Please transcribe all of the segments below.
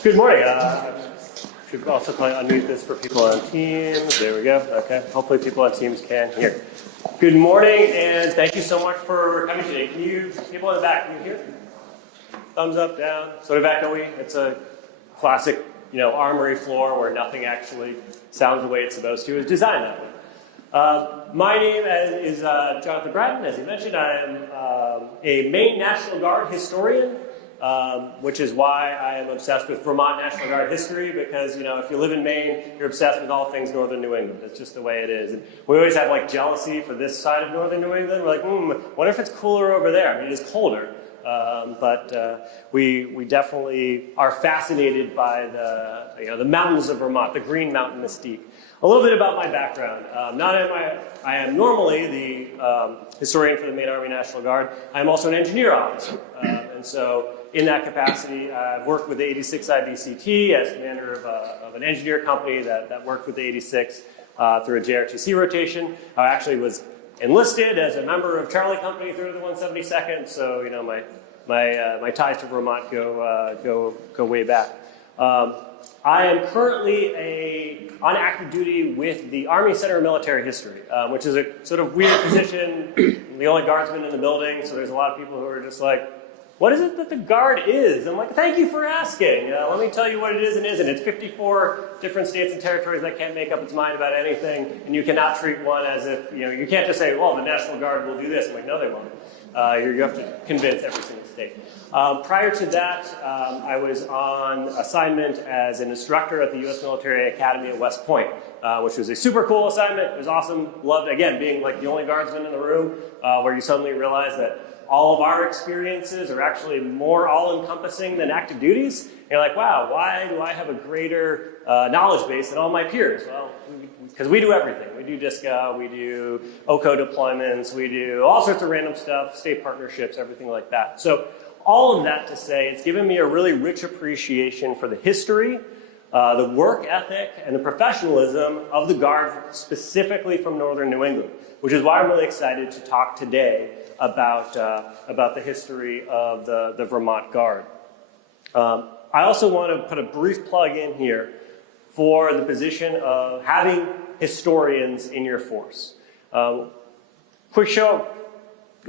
Good morning. Should also probably unmute this for people on Teams. There we go. Okay. Hopefully people on Teams can hear. Good morning, and thank you so much for coming today. Can you, people in the back, can you hear? Thumbs up, down, sort of echoey. It's a classic, armory floor where nothing actually sounds the way it's supposed to. It's designed that way. My name is Jonathan Bretton. As you mentioned, I am a Maine National Guard historian. Which is why I am obsessed with Vermont National Guard history, because, if you live in Maine, you're obsessed with all things northern New England. It's just the way it is. And we always have, jealousy for this side of northern New England. We're like, wonder if it's cooler over there. I mean, it is colder, but we definitely are fascinated by the mountains of Vermont, the Green Mountain mystique. A little bit about my background. I am normally the historian for the Maine Army National Guard. I am also an engineer officer, and so in that capacity, I've worked with the 86 IBCT as commander of an engineer company that worked with the 86 through a JRTC rotation. I actually was enlisted as a member of Charlie Company through the 172nd, so my ties to Vermont go way back. I am currently on active duty with the Army Center of Military History, which is a sort of weird position. I'm the only guardsman in the building, so there's a lot of people who are just like, what is it that the Guard is? I'm like, thank you for asking. Let me tell you what it is and isn't. It's 54 different states and territories that can't make up its mind about anything, and you cannot treat one as if, you can't just say, well, the National Guard will do this. I'm like, no, they won't. You have to convince every single state. Prior to that, I was on assignment as an instructor at the U.S. Military Academy at West Point, which was a super cool assignment. It was awesome. Loved, again, being like the only guardsman in the room, where you suddenly realize that all of our experiences are actually more all-encompassing than active duties. And you're like, wow, why do I have a greater knowledge base than all my peers? Well, because we do everything. We do DISCA, we do OCO deployments, we do all sorts of random stuff, state partnerships, everything like that. So all of that to say, it's given me a really rich appreciation for the history, the work ethic, and the professionalism of the Guard, specifically from northern New England, which is why I'm really excited to talk today about the history of the Vermont Guard. I also want to put a brief plug in here for the position of having historians in your force. Quick show,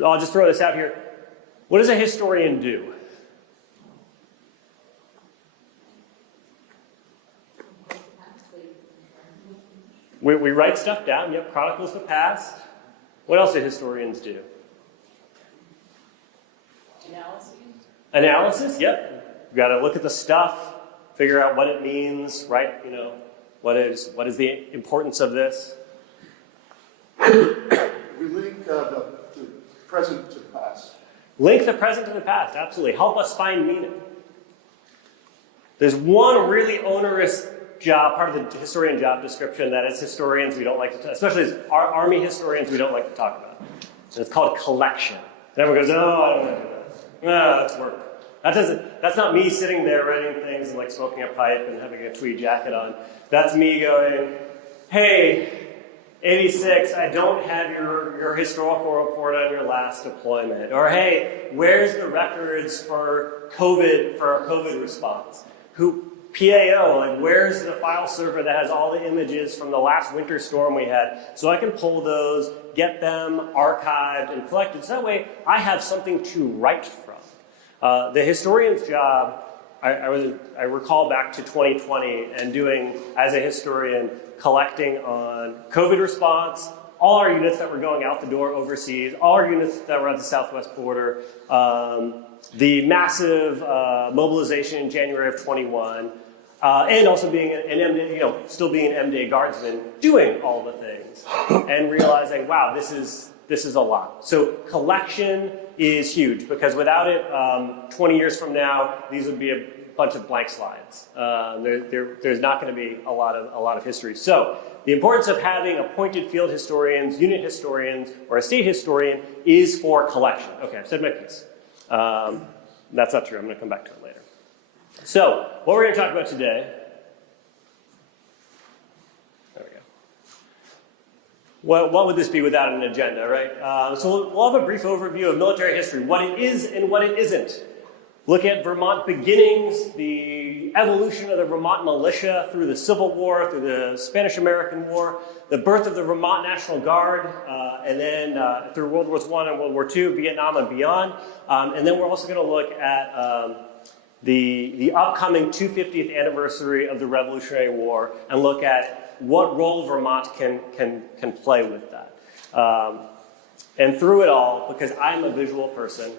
I'll just throw this out here. What does a historian do? We write stuff down, yep, chronicles the past. What else do historians do? Analysis, yep. You've got to look at the stuff, figure out what it means, right? What is the importance of this? We link the present to the past. Link the present to the past, absolutely. Help us find meaning. There's one really onerous job, part of the historian job description, that as historians we don't like to, especially as Army historians, we don't like to talk about. And it's called collection. And everyone goes, oh, I don't want to do that. No, that's work. That's not me sitting there writing things and smoking a pipe and having a tweed jacket on. That's me going, hey, 86, I don't have your historical report on your last deployment. Or hey, where's the records for our COVID response? PAO, where's the file server that has all the images from the last winter storm we had, so I can pull those, get them archived and collected, so that way I have something to write from. The historian's job, I recall back to 2020 and doing, as a historian, collecting on COVID response, all our units that were going out the door overseas, all our units that were at the southwest border, the massive mobilization in January of 21, and also being an MD, still being an MD guardsman, doing all the things, and realizing, wow, this is a lot. So collection is huge, because without it, 20 years from now, these would be a bunch of blank slides. There's not going to be a lot of history. So the importance of having appointed field historians, unit historians, or a state historian is for collection. Okay, I've said my piece. That's not true. I'm going to come back to it later. So what we're going to talk about today, there we go. What would this be without an agenda, right? So we'll have a brief overview of military history, what it is and what it isn't. Look at Vermont beginnings, the evolution of the Vermont militia through the Civil War, through the Spanish-American War, the birth of the Vermont National Guard, and then through World War I and World War II, Vietnam and beyond. And then we're also going to look at the upcoming 250th anniversary of the Revolutionary War and look at what role Vermont can play with that. And through it all, because I'm a visual person,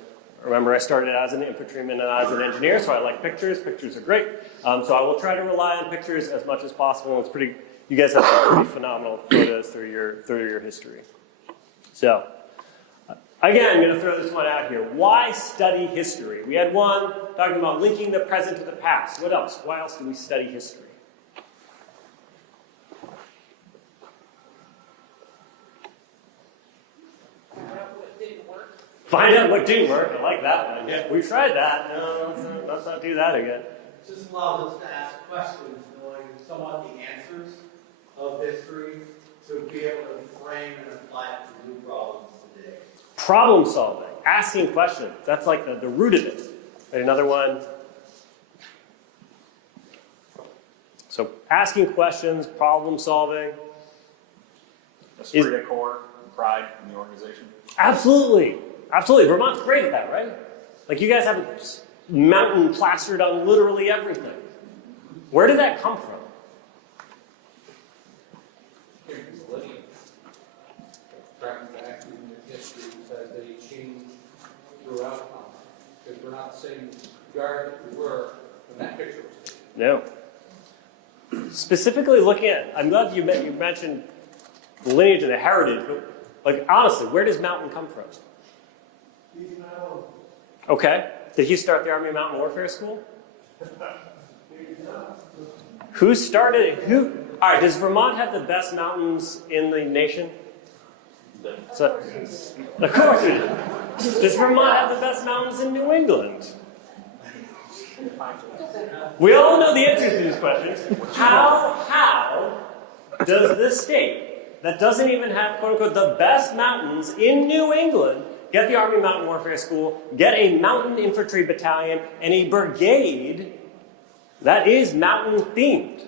remember I started as an infantryman and as an engineer, so I like pictures. Pictures are great. So I will try to rely on pictures as much as possible. You guys have some pretty phenomenal photos through your history. So, again, I'm going to throw this one out here. Why study history? We had one talking about linking the present to the past. What else? Why else do we study history? Find out what didn't work. I like that one. Yeah, we tried that. No, let's not do that again. It just allows us to ask questions, knowing somewhat the answers of history, to be able to frame and apply it to new problems today. Problem solving, asking questions. That's like the root of it. Right, another one. So asking questions, problem solving. Esprit de corps, pride in the organization. Absolutely. Absolutely. Vermont's great at that, right? Like you guys have a mountain plastered on literally everything. Where did that come from? Tracking back in the history that they change throughout time. Because we're not the same guard that we were when that picture was taken. No. Specifically looking at, I'm glad you mentioned the lineage and the heritage, but like honestly, where does Mountain come from? Okay. Did he start the Army Mountain Warfare School? Who started it? Who? All right, does Vermont have the best mountains in the nation? So, of course it does. Does Vermont have the best mountains in New England? We all know the answers to these questions. How does this state that doesn't even have, quote unquote, the best mountains in New England get the Army Mountain Warfare School, get a mountain infantry battalion, and a brigade that is mountain themed?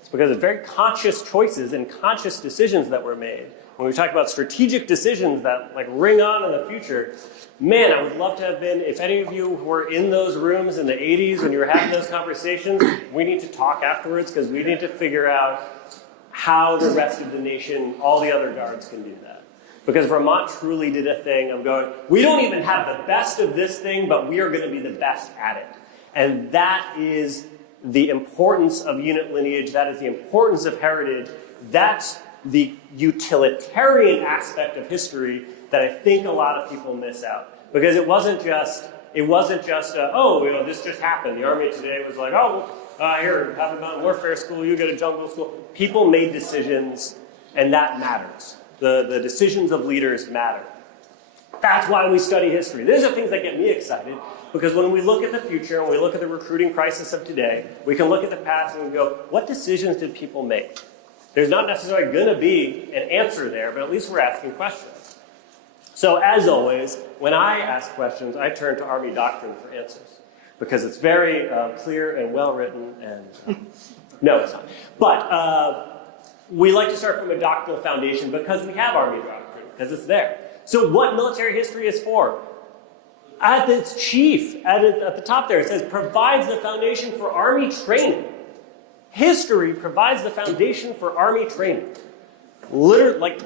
It's because of very conscious choices and conscious decisions that were made. When we talk about strategic decisions that like ring on in the future, man, I would love to have been, if any of you were in those rooms in the 80s when you were having those conversations, we need to talk afterwards because we need to figure out how the rest of the nation, all the other guards can do that. Because Vermont truly did a thing of going, we don't even have the best of this thing, but we are going to be the best at it. And that is the importance of unit lineage. That is the importance of heritage. That's the utilitarian aspect of history that I think a lot of people miss out. Because it wasn't just this just happened. The Army today was like, here, have a mountain warfare school, you get a jungle school. People made decisions, and that matters. The decisions of leaders matter. That's why we study history. These are things that get me excited, because when we look at the future and we look at the recruiting crisis of today, we can look at the past and we go, what decisions did people make? There's not necessarily going to be an answer there, but at least we're asking questions. So as always, when I ask questions, I turn to Army doctrine for answers, because it's very clear and well written. And no, it's not. But we like to start from a doctrinal foundation because we have Army doctrine, because it's there. So what military history is for? At its chief, at the top there, it says, provides the foundation for Army training. History provides the foundation for Army training. Literally, like,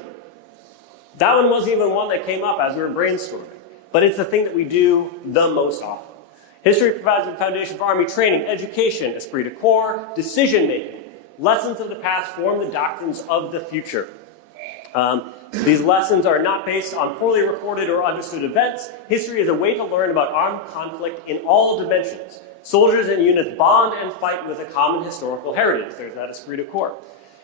that one wasn't even one that came up as we were brainstorming. But it's the thing that we do the most often. History provides the foundation for Army training, education, esprit de corps, decision-making. Lessons of the past form the doctrines of the future. These lessons are not based on poorly reported or understood events. History is a way to learn about armed conflict in all dimensions. Soldiers and units bond and fight with a common historical heritage. There's that esprit de corps.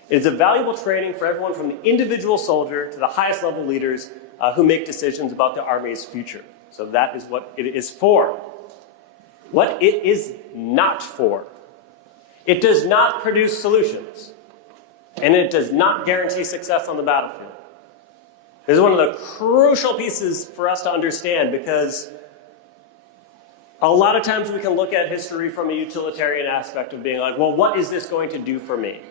It is a valuable training for everyone from the individual soldier to the highest level leaders who make decisions about the Army's future. So that is what it is for. What it is not for. It does not produce solutions. And it does not guarantee success on the battlefield. This is one of the crucial pieces for us to understand, because A lot of times we can look at history from a utilitarian aspect of being like, well, what is this going to do for me?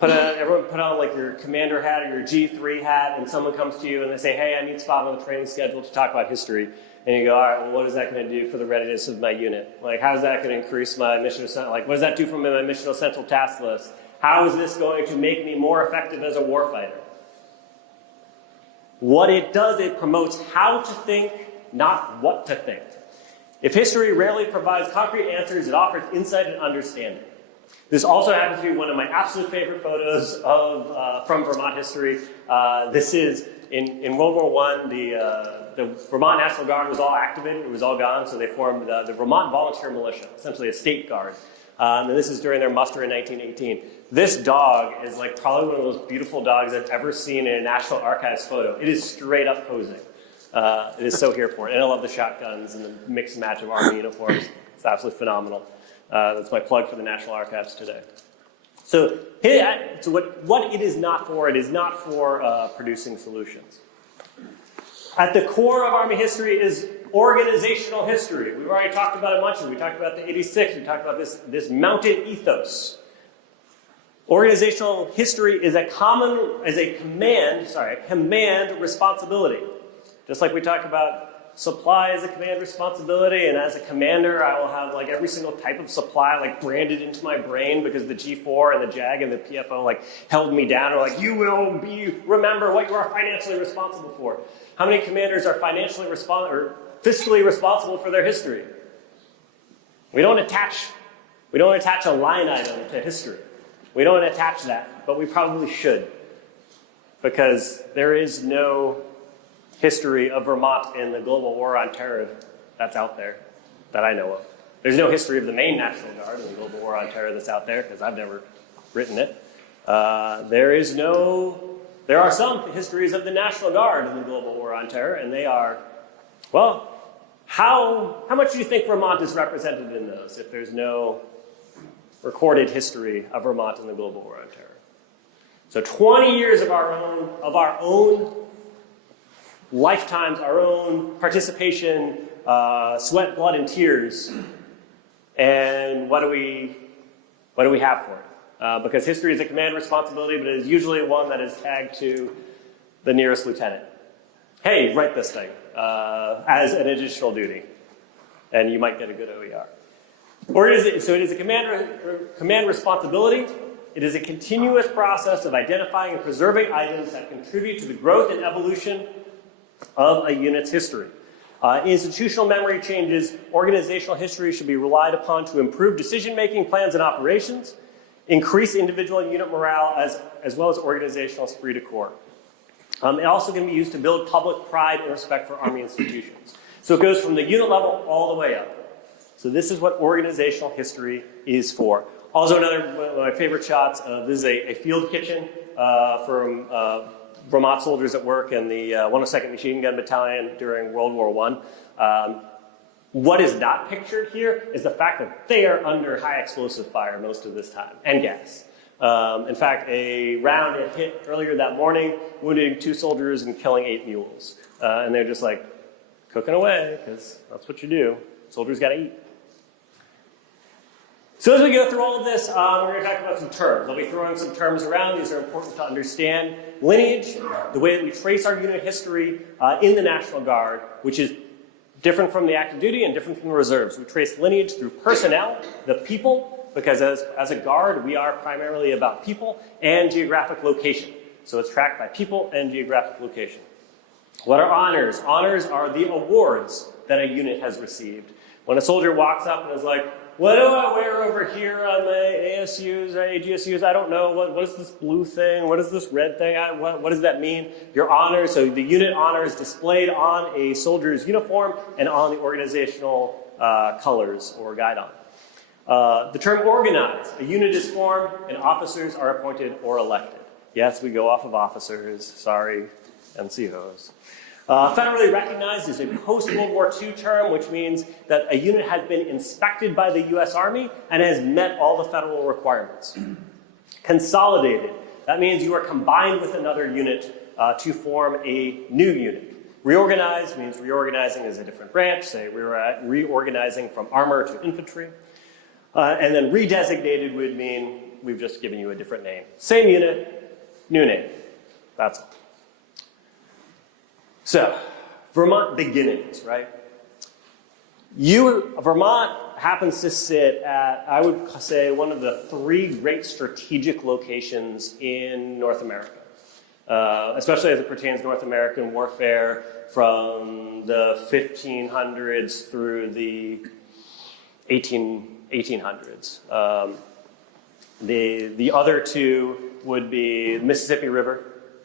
Everyone put on like your commander hat or your G3 hat, and someone comes to you and they say, hey, I need a spot on the training schedule to talk about history. And you go, all right, well, what is that going to do for the readiness of my unit? Like, how is that going to increase my mission, like, what does that do for my mission essential task list? How is this going to make me more effective as a warfighter? What it does, it promotes how to think, not what to think. If history rarely provides concrete answers, it offers insight and understanding. This also happens to be one of my absolute favorite photos of from Vermont history. This is in World War I. The Vermont National Guard was all activated; it was all gone. So they formed the Vermont Volunteer Militia, essentially a state guard. And this is during their muster in 1918. This dog is like probably one of those beautiful dogs I've ever seen in a National Archives photo. It is straight up posing. It is so here for it. And I love the shotguns and the mix and match of Army uniforms. It's absolutely phenomenal. That's my plug for the National Archives today. So what it is not for producing solutions. At the core of Army history is organizational history. We've already talked about it much. We talked about the 86. We talked about this mounted ethos. Organizational history is a command responsibility. Just like we talked about supply as a command responsibility, and as a commander, I will have like every single type of supply like branded into my brain because the G4 and the JAG and the PFO like held me down, or like you will remember what you are financially responsible for. How many commanders are financially fiscally responsible for their history? We don't attach a line item to history. We don't attach that, but we probably should, because there is no history of Vermont in the global war on terror that's out there that I know of. There's no history of the Maine National Guard in the global war on terror that's out there, because I've never written it. There are some histories of the National Guard in the global war on terror, and they are, well, how much do you think Vermont is represented in those if there's no recorded history of Vermont in the global war on terror? So 20 years of our own lifetimes, our own participation, sweat, blood, and tears, and what do we have for it? Because history is a command responsibility, but it is usually one that is tagged to the nearest lieutenant. Hey, write this thing as an additional duty, and you might get a good OER. So it is a command responsibility. It is a continuous process of identifying and preserving items that contribute to the growth and evolution of a unit's history. Institutional memory changes. Organizational history should be relied upon to improve decision-making, plans, and operations, increase individual and unit morale, as well as organizational esprit de corps. It also can be used to build public pride and respect for Army institutions. So it goes from the unit level all the way up. So this is what organizational history is for. Also, one of my favorite shots, this is a field kitchen from Vermont soldiers at work in the 102nd Machine Gun Battalion during World War I. What is not pictured here is the fact that they are under high explosive fire most of this time, and gas. In fact, a round had hit earlier that morning, wounding 2 soldiers and killing 8 mules. And they're just like cooking away, because that's what you do. Soldiers got to eat. So as we go through all of this, we're going to talk about some terms. I'll be throwing some terms around. These are important to understand. Lineage, the way that we trace our unit history in the National Guard, which is different from the active duty and different from the reserves. We trace lineage through personnel, the people, because as a Guard, we are primarily about people and geographic location. So it's tracked by people and geographic location. What are honors? Honors are the awards that a unit has received. When a soldier walks up and is like, what do I wear over here on my ASUs or AGSUs? I don't know. What is this blue thing? What is this red thing? What does that mean? Your honor, so the unit honor is displayed on a soldier's uniform and on the organizational colors or guidon. The term organized. A unit is formed and officers are appointed or elected. Yes, we go off of officers. Sorry, NCOs. Federally recognized is a post-World War II term, which means that a unit has been inspected by the U.S. Army and has met all the federal requirements. Consolidated. That means you are combined with another unit to form a new unit. Reorganize means reorganizing as a different branch, say we're reorganizing from armor to infantry. And then redesignated would mean we've just given you a different name. Same unit, new name. That's all. So, Vermont beginnings, right? Vermont happens to sit at, I would say, one of the 3 great strategic locations in North America. Especially as it pertains to North American warfare from the 1500s through the 1800s. The other 2 would be the Mississippi River,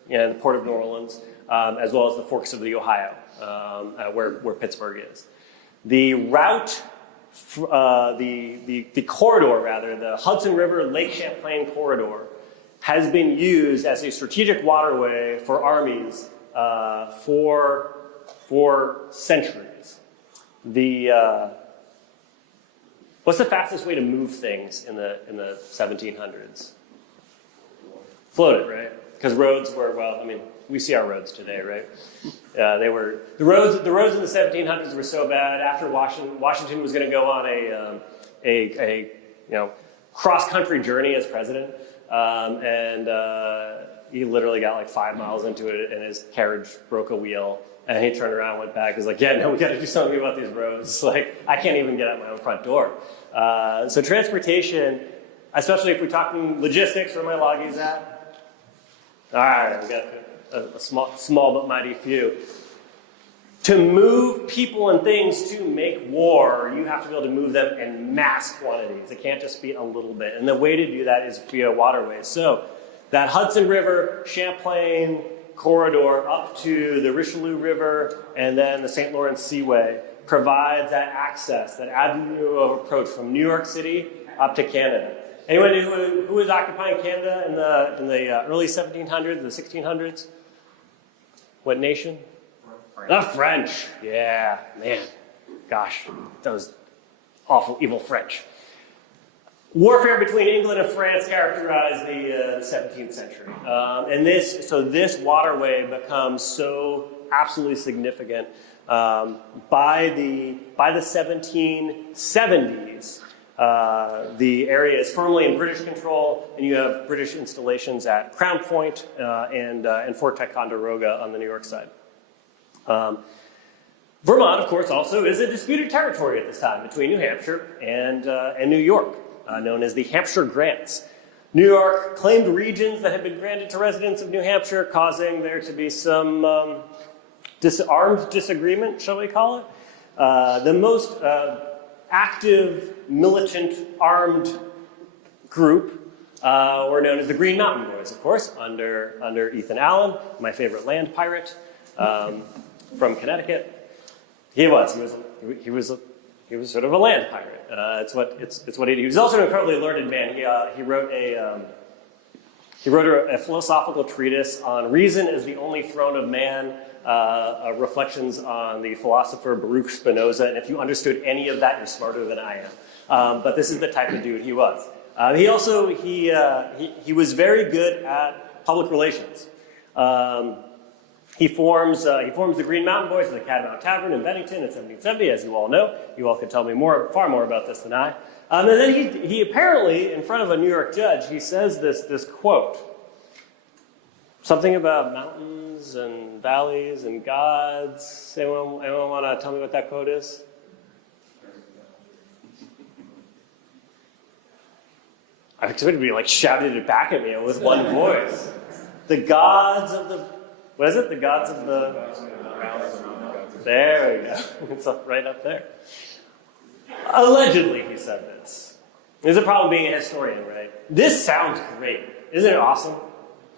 the Port of New Orleans, as well as the forks of the Ohio, where Pittsburgh is. The route, the corridor rather, the Hudson River Lake Champlain corridor, has been used as a strategic waterway for armies for centuries. What's the fastest way to move things in the 1700s? Float it, right? Because roads were, well, I mean, we see our roads today, right? The roads in the 1700s were so bad. After Washington was going to go on a cross-country journey as president, and he literally got like 5 miles into it, and his carriage broke a wheel. And he turned around and went back. He's like, yeah, no, we got to do something about these roads. Like, I can't even get out my own front door. So transportation, especially if we're talking logistics, where my loggies at? All right, we got a small but mighty few. To move people and things to make war, you have to be able to move them in mass quantities. It can't just be a little bit. And the way to do that is via waterways. So that Hudson River, Champlain corridor up to the Richelieu River and then the St. Lawrence Seaway provides that access, that avenue of approach from New York City up to Canada. Anyone who was occupying Canada in the early 1700s, the 1600s? What nation? French. The French. Yeah, man. Gosh, those awful, evil French. Warfare between England and France characterized the 17th century. And this waterway becomes so absolutely significant by the 1770s. The area is firmly in British control, and you have British installations at Crown Point and Fort Ticonderoga on the New York side. Vermont, of course, also is a disputed territory at this time between New Hampshire and New York, known as the Hampshire Grants. New York claimed regions that had been granted to residents of New Hampshire, causing there to be some armed disagreement, shall we call it. The most active, militant, armed group were known as the Green Mountain Boys, of course, under Ethan Allen, my favorite land pirate from Connecticut. He was sort of a land pirate. It's what he did. He was also an incredibly learned man. He wrote a philosophical treatise on reason as the only throne of man. Reflections on the philosopher Baruch Spinoza, and if you understood any of that, you're smarter than I am. But this is the type of dude he was. He was very good at public relations. He forms the Green Mountain Boys at the Catamount Tavern in Bennington in 1770, as you all know. You all could tell me far more about this than I. And then he apparently, in front of a New York judge, he says this quote. Something about mountains and valleys and gods. Anyone want to tell me what that quote is? I expected to be shouted it back at me with one voice. The gods of the... What is it? The gods of the... There we go. It's right up there. Allegedly, he said this. There's a problem being a historian, right? This sounds great. Isn't it awesome?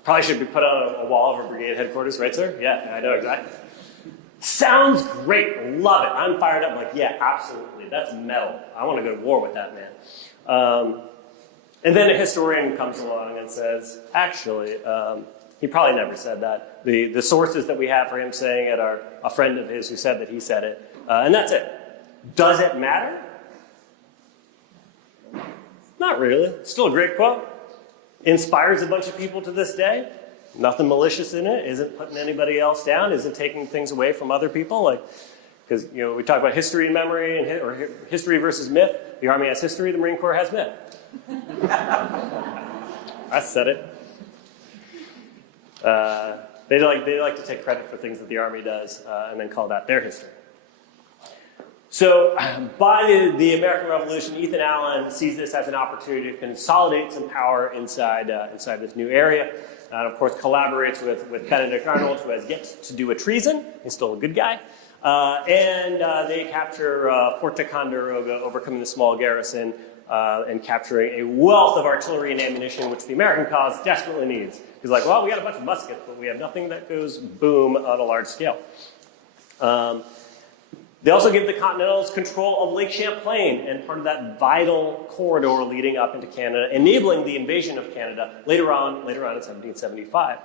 Probably should be put on a wall of our brigade headquarters, right, sir? Yeah, I know exactly. Sounds great. Love it. I'm fired up. Yeah, absolutely. That's metal. I want to go to war with that man. And then a historian comes along and says, actually, he probably never said that. The sources that we have for him saying it are a friend of his who said that he said it. And that's it. Does it matter? Not really. It's still a great quote. Inspires a bunch of people to this day. nothing malicious in it, isn't putting anybody else down, isn't taking things away from other people. Like, because we talk about history and memory, or history versus myth. The Army has history, the Marine Corps has myth. I said it. They like to take credit for things that the Army does and then call that their history. So by the American Revolution, Ethan Allen sees this as an opportunity to consolidate some power inside this new area. And of course collaborates with Benedict Arnold, who has yet to do a treason. He's still a good guy. And they capture Fort Ticonderoga, overcoming the small garrison and capturing a wealth of artillery and ammunition, which the American cause desperately needs. He's like, well, we got a bunch of muskets, but we have nothing that goes boom on a large scale. They also give the Continentals control of Lake Champlain and part of that vital corridor leading up into Canada, enabling the invasion of Canada later on in 1775.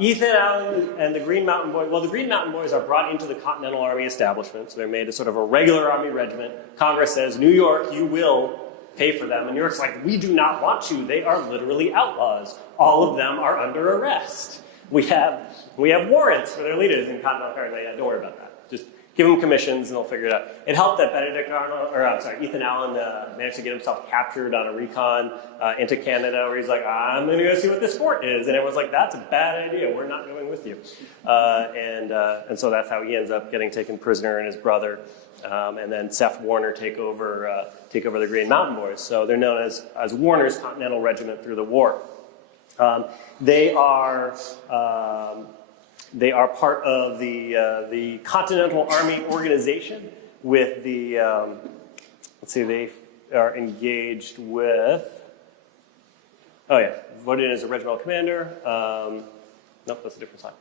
Ethan Allen and the Green Mountain Boys, well, the Green Mountain Boys are brought into the Continental Army establishment, so they're made a sort of a regular Army regiment. Congress says, New York, you will pay for them. And New York's like, we do not want to. They are literally outlaws. All of them are under arrest. We have warrants for their leaders in Continental Army. Don't worry about that. Just give them commissions and they'll figure it out. It helped that Ethan Allen managed to get himself captured on a recon into Canada, where he's like, I'm going to go see what this fort is. And everyone's like, that's a bad idea. We're not going with you. And so that's how he ends up getting taken prisoner, and his brother. And then Seth Warner take over the Green Mountain Boys. So they're known as Warner's Continental Regiment through the war. They are part of the Continental Army organization with the, let's see, they are engaged with, voted in as a regimental commander. Nope, that's a different slide.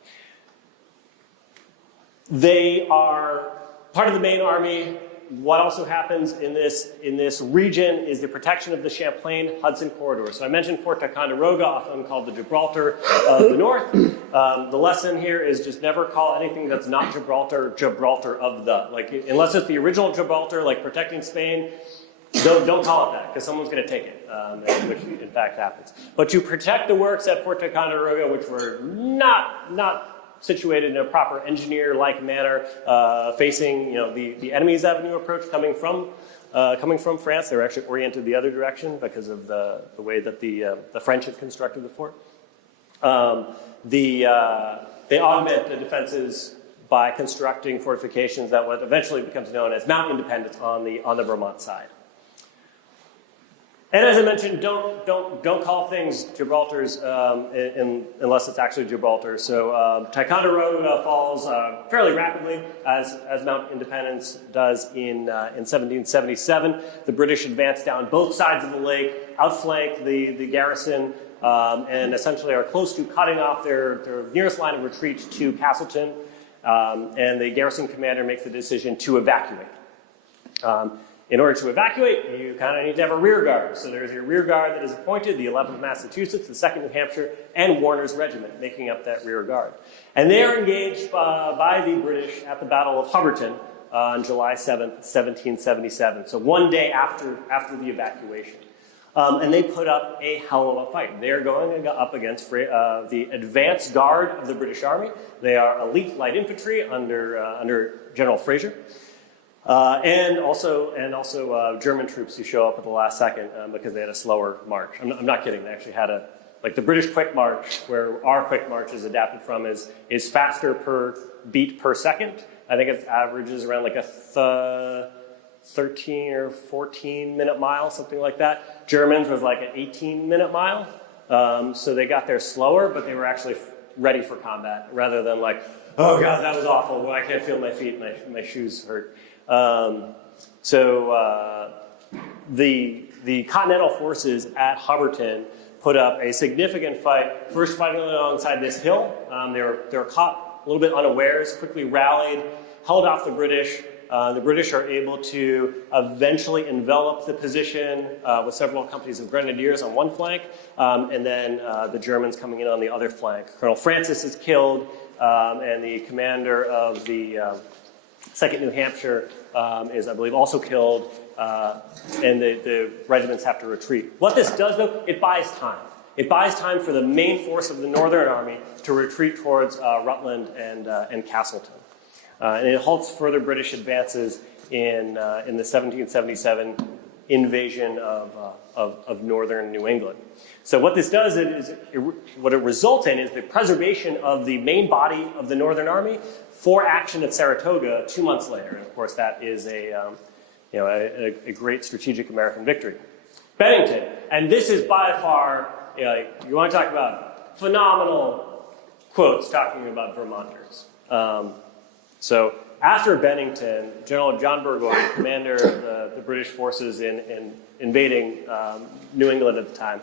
They are part of the Maine Army. What also happens in this region is the protection of the Champlain-Hudson corridor. So I mentioned Fort Ticonderoga, often called the Gibraltar of the North. The lesson here is just never call anything that's not Gibraltar, Gibraltar of the. Like, unless it's the original Gibraltar, like protecting Spain, don't call it that, because someone's going to take it, which in fact happens. But to protect the works at Fort Ticonderoga, which were not situated in a proper engineer-like manner, facing the enemy's avenue approach coming from France. They were actually oriented the other direction because of the way that the French had constructed the fort. They augment the defenses by constructing fortifications that what eventually becomes known as Mount Independence on the Vermont side. And as I mentioned, don't call things Gibraltar's unless it's actually Gibraltar. So Ticonderoga falls fairly rapidly, as Mount Independence does in 1777. The British advance down both sides of the lake, outflank the garrison, and essentially are close to cutting off their nearest line of retreat to Castleton. And the garrison commander makes the decision to evacuate. In order to evacuate, you kind of need to have a rear guard. So there's your rear guard that is appointed, the 11th Massachusetts, the 2nd New Hampshire, and Warner's Regiment, making up that rear guard. And they are engaged by the British at the Battle of Hubbardton on July 7th, 1777. So one day after the evacuation. And they put up a hell of a fight. They're going up against the advance guard of the British Army. They are elite light infantry under General Fraser. And also German troops who show up at the last second because they had a slower march. I'm not kidding. They actually had the British quick march, where our quick march is adapted from, is faster per beat per second. I think it averages around like a 13 or 14 minute mile, something like that. Germans was like an 18-minute mile. So they got there slower, but they were actually ready for combat, rather than like, oh God, that was awful. Well, I can't feel my feet, my shoes hurt. The Continental forces at Hubbardton put up a significant fight, first fighting alongside this hill. They were caught a little bit unawares, quickly rallied, held off the British. The British are able to eventually envelop the position with several companies of grenadiers on one flank, and then the Germans coming in on the other flank. Colonel Francis is killed, and the commander of the 2nd New Hampshire is, I believe, also killed, and the regiments have to retreat. What this does, though, it buys time. it buys time for the main force of the Northern Army to retreat towards Rutland and Castleton. And it halts further British advances in the 1777 invasion of northern New England. So what this does is, what it results in is the preservation of the main body of the Northern Army for action at Saratoga 2 months later. And of course, that is a great strategic American victory. Bennington, and this is by far, you want to talk about phenomenal quotes talking about Vermonters. So after Bennington, General John Burgoyne, commander of the British forces in invading New England at the time,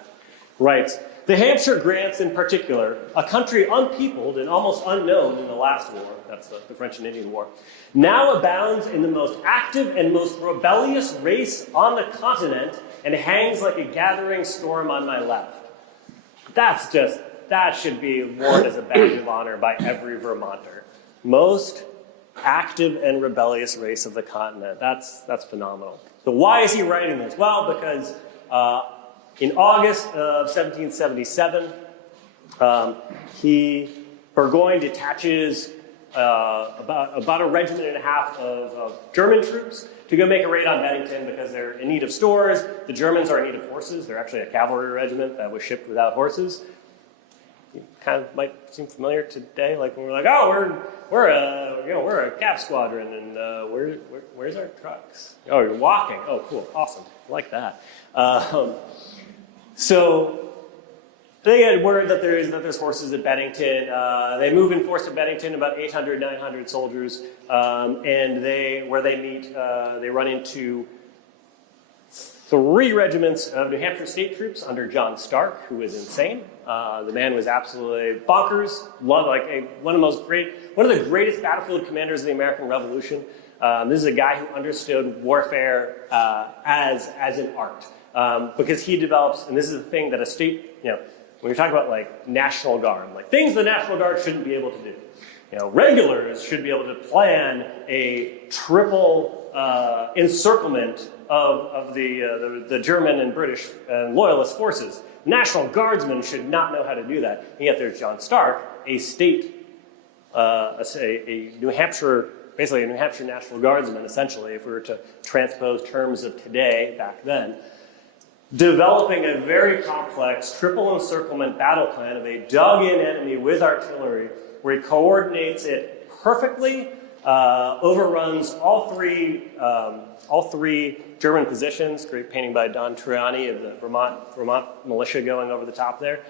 writes, "The Hampshire grants in particular, a country unpeopled and almost unknown in the last war," that's the French and Indian War, "now abounds in the most active and most rebellious race on the continent and hangs like a gathering storm on my left." That should be worn as a badge of honor by every Vermonter. Most active and rebellious race of the continent. That's phenomenal. So why is he writing this? Well, because in August of 1777, Burgoyne detaches about a regiment and a half of German troops to go make a raid on Bennington because they're in need of stores. The Germans are in need of horses. They're actually a cavalry regiment that was shipped without horses. It kind of might seem familiar today, like when we're like, oh, we're a Capt squadron, and where's our trucks? Oh, you're walking. Oh, cool, awesome, I like that. So they get word that there's horses at Bennington. They move in force to Bennington, about 800, 900 soldiers, and they run into 3 regiments of New Hampshire state troops under John Stark, who was insane. The man was absolutely bonkers. One of the greatest battlefield commanders of the American Revolution. This is a guy who understood warfare as an art, because he develops, and this is the thing that a state, when you're talking about like National Guard, like things the National Guard shouldn't be able to do. Regulars should be able to plan a triple encirclement of the German and British and Loyalist forces. National Guardsmen should not know how to do that. And yet there's John Stark, a New Hampshire, basically a New Hampshire National Guardsman, essentially, if we were to transpose terms of today back then, developing a very complex triple encirclement battle plan of a dug-in enemy with artillery, where he coordinates it perfectly, overruns all three German positions, great painting by Don Triani of the Vermont militia going over the top there,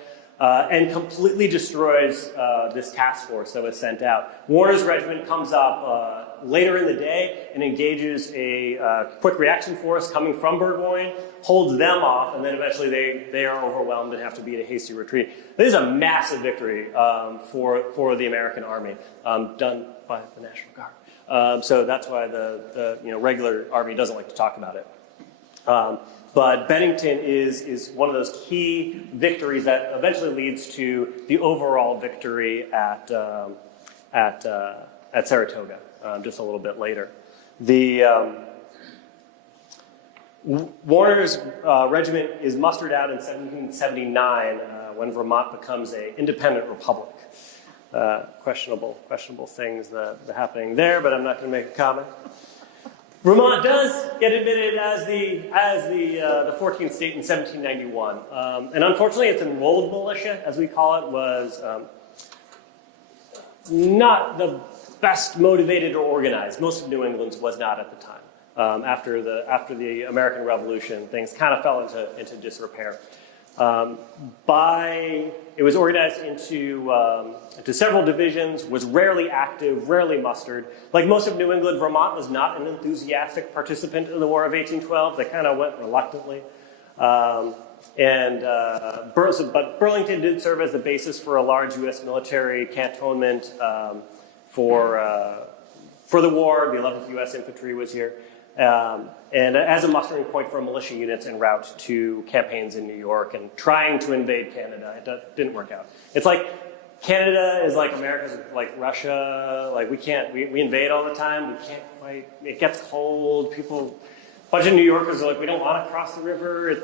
and completely destroys this task force that was sent out. Warner's regiment comes up later in the day and engages a quick reaction force coming from Burgoyne, holds them off, and then eventually they are overwhelmed and have to beat a hasty retreat. This is a massive victory for the American Army, done by the National Guard. So that's why the regular army doesn't like to talk about it. But Bennington is one of those key victories that eventually leads to the overall victory at Saratoga, just a little bit later. Warner's regiment is mustered out in 1779 when Vermont becomes an independent republic. Questionable things that are happening there, but I'm not going to make a comment. Vermont does get admitted as the 14th state in 1791, and unfortunately, its enrolled militia, as we call it, was not the best motivated or organized. Most of New England's was not at the time. After the American Revolution, things kind of fell into disrepair. It was organized into several divisions, was rarely active, rarely mustered. Like most of New England, Vermont was not an enthusiastic participant in the War of 1812. They kind of went reluctantly. But Burlington did serve as the basis for a large U.S. military cantonment for the war. The 11th U.S. Infantry was here. And as a mustering point for militia units en route to campaigns in New York and trying to invade Canada. It didn't work out. It's like Canada is like America's like Russia. Like we invade all the time. We can't quite, it gets cold. A bunch of New Yorkers are like, we don't want to cross the river.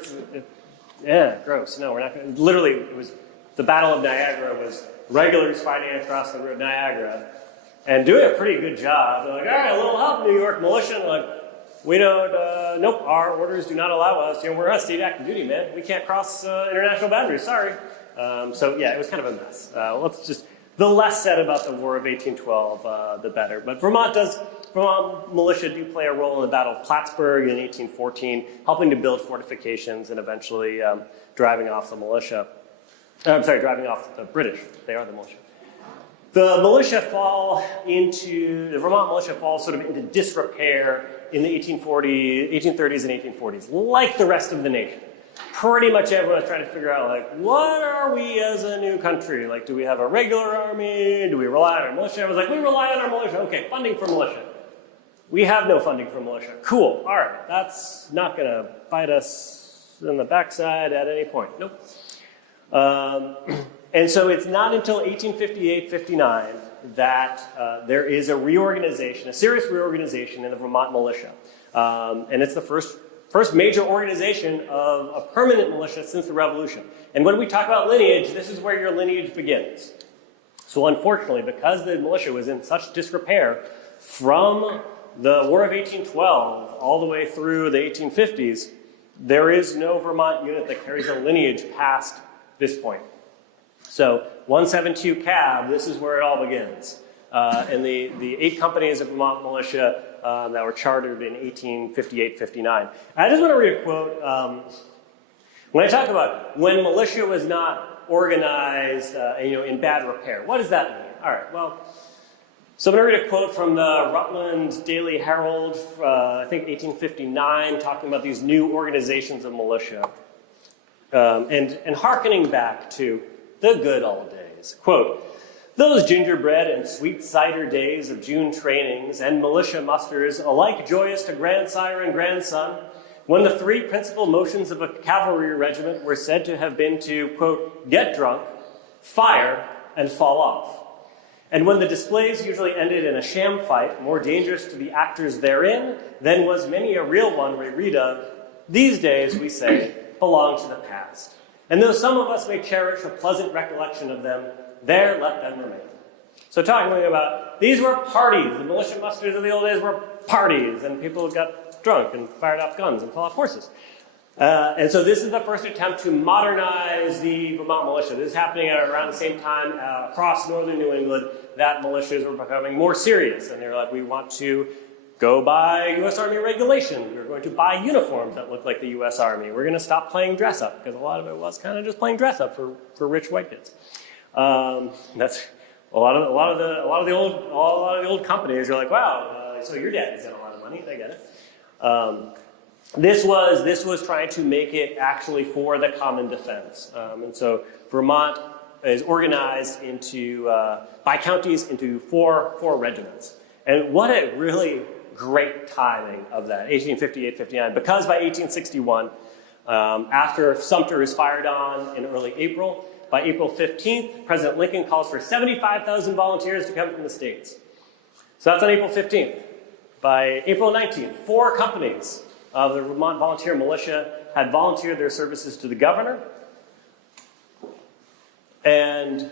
Yeah, gross. No, we're not going to. Literally, it was the Battle of Niagara was regulars fighting across the river Niagara and doing a pretty good job. They're like, all right, a little help, New York militia. And they're like, we don't, nope, our orders do not allow us. We're on state active duty, man. We can't cross international boundaries, sorry. So yeah, it was kind of a mess. The less said about the War of 1812, the better. But Vermont militia do play a role in the Battle of Plattsburgh in 1814, helping to build fortifications and eventually driving off the militia. Driving off the British. They are the militia. The Vermont militia falls sort of into disrepair in the 1830s and 1840s, like the rest of the nation. Pretty much everyone's trying to figure out, like, what are we as a new country? Like, do we have a regular army? Do we rely on our militia? I was like, we rely on our militia. Okay, funding for militia. We have no funding for militia. Cool. All right, that's not going to bite us in the backside at any point. Nope. And so it's not until 1858-59 that there is a reorganization, a serious reorganization in the Vermont militia. And it's the first major organization of a permanent militia since the Revolution. And when we talk about lineage, this is where your lineage begins. So unfortunately, because the militia was in such disrepair from the War of 1812 all the way through the 1850s, there is no Vermont unit that carries a lineage past this point. So 172 Cav, this is where it all begins. And the 8 companies of Vermont militia that were chartered in 1858-59. I just want to read a quote. When I talk about when militia was not organized in bad repair, what does that mean? All right, well, so I'm going to read a quote from the Rutland Daily Herald, I think 1859, talking about these new organizations of militia. And hearkening back to the good old days. Quote, those gingerbread and sweet cider days of June trainings and militia musters, alike joyous to grandsire and grandson, when the 3 principal motions of a cavalry regiment were said to have been to, quote, get drunk, fire, and fall off. And when the displays usually ended in a sham fight, more dangerous to the actors therein than was many a real one we read of, these days, we say, belong to the past. And though some of us may cherish a pleasant recollection of them, there let them remain. So talking about, these were parties. The militia musters of the old days were parties, and people got drunk and fired off guns and fell off horses. And so this is the first attempt to modernize the Vermont militia. This is happening at around the same time across northern New England that militias were becoming more serious. And they're like, we want to go by U.S. Army regulations. We're going to buy uniforms that look like the U.S. Army. We're going to stop playing dress up, because a lot of it was kind of just playing dress up for rich white kids. That's a lot of the old companies are like, wow, so your daddy's got a lot of money. I get it. This was trying to make it actually for the common defense, and so Vermont is organized into by counties into four regiments. And what a really great timing of that, 1858-59, because by 1861, after Sumter is fired on in early April, by April 15th, President Lincoln calls for 75,000 volunteers to come from the states. So that's on April 15th. By April 19th, 4 companies of the Vermont Volunteer Militia had volunteered their services to the governor and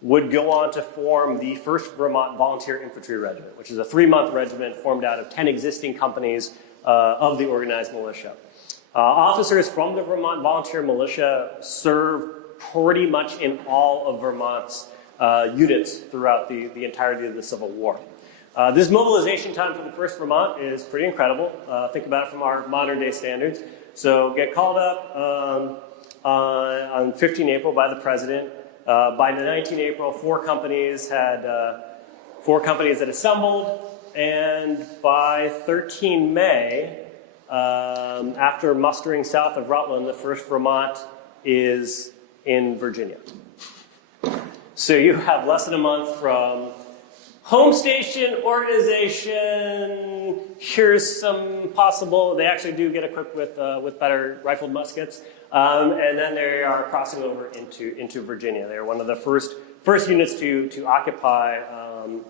would go on to form the 1st Vermont Volunteer Infantry Regiment, which is a 3-month regiment formed out of 10 existing companies of the organized militia. Officers from the Vermont Volunteer Militia served pretty much in all of Vermont's units throughout the entirety of the Civil War. This mobilization time for the 1st Vermont is pretty incredible. Think about it from our modern day standards. So get called up on 15 April by the president. By the 19 April, 4 companies had assembled, and by 13 May, after mustering south of Rutland, the 1st Vermont is in Virginia. So you have less than a month from home station, organization, here's some possible, they actually do get equipped with better rifled muskets, and then they are crossing over into Virginia. They are one of the first units to occupy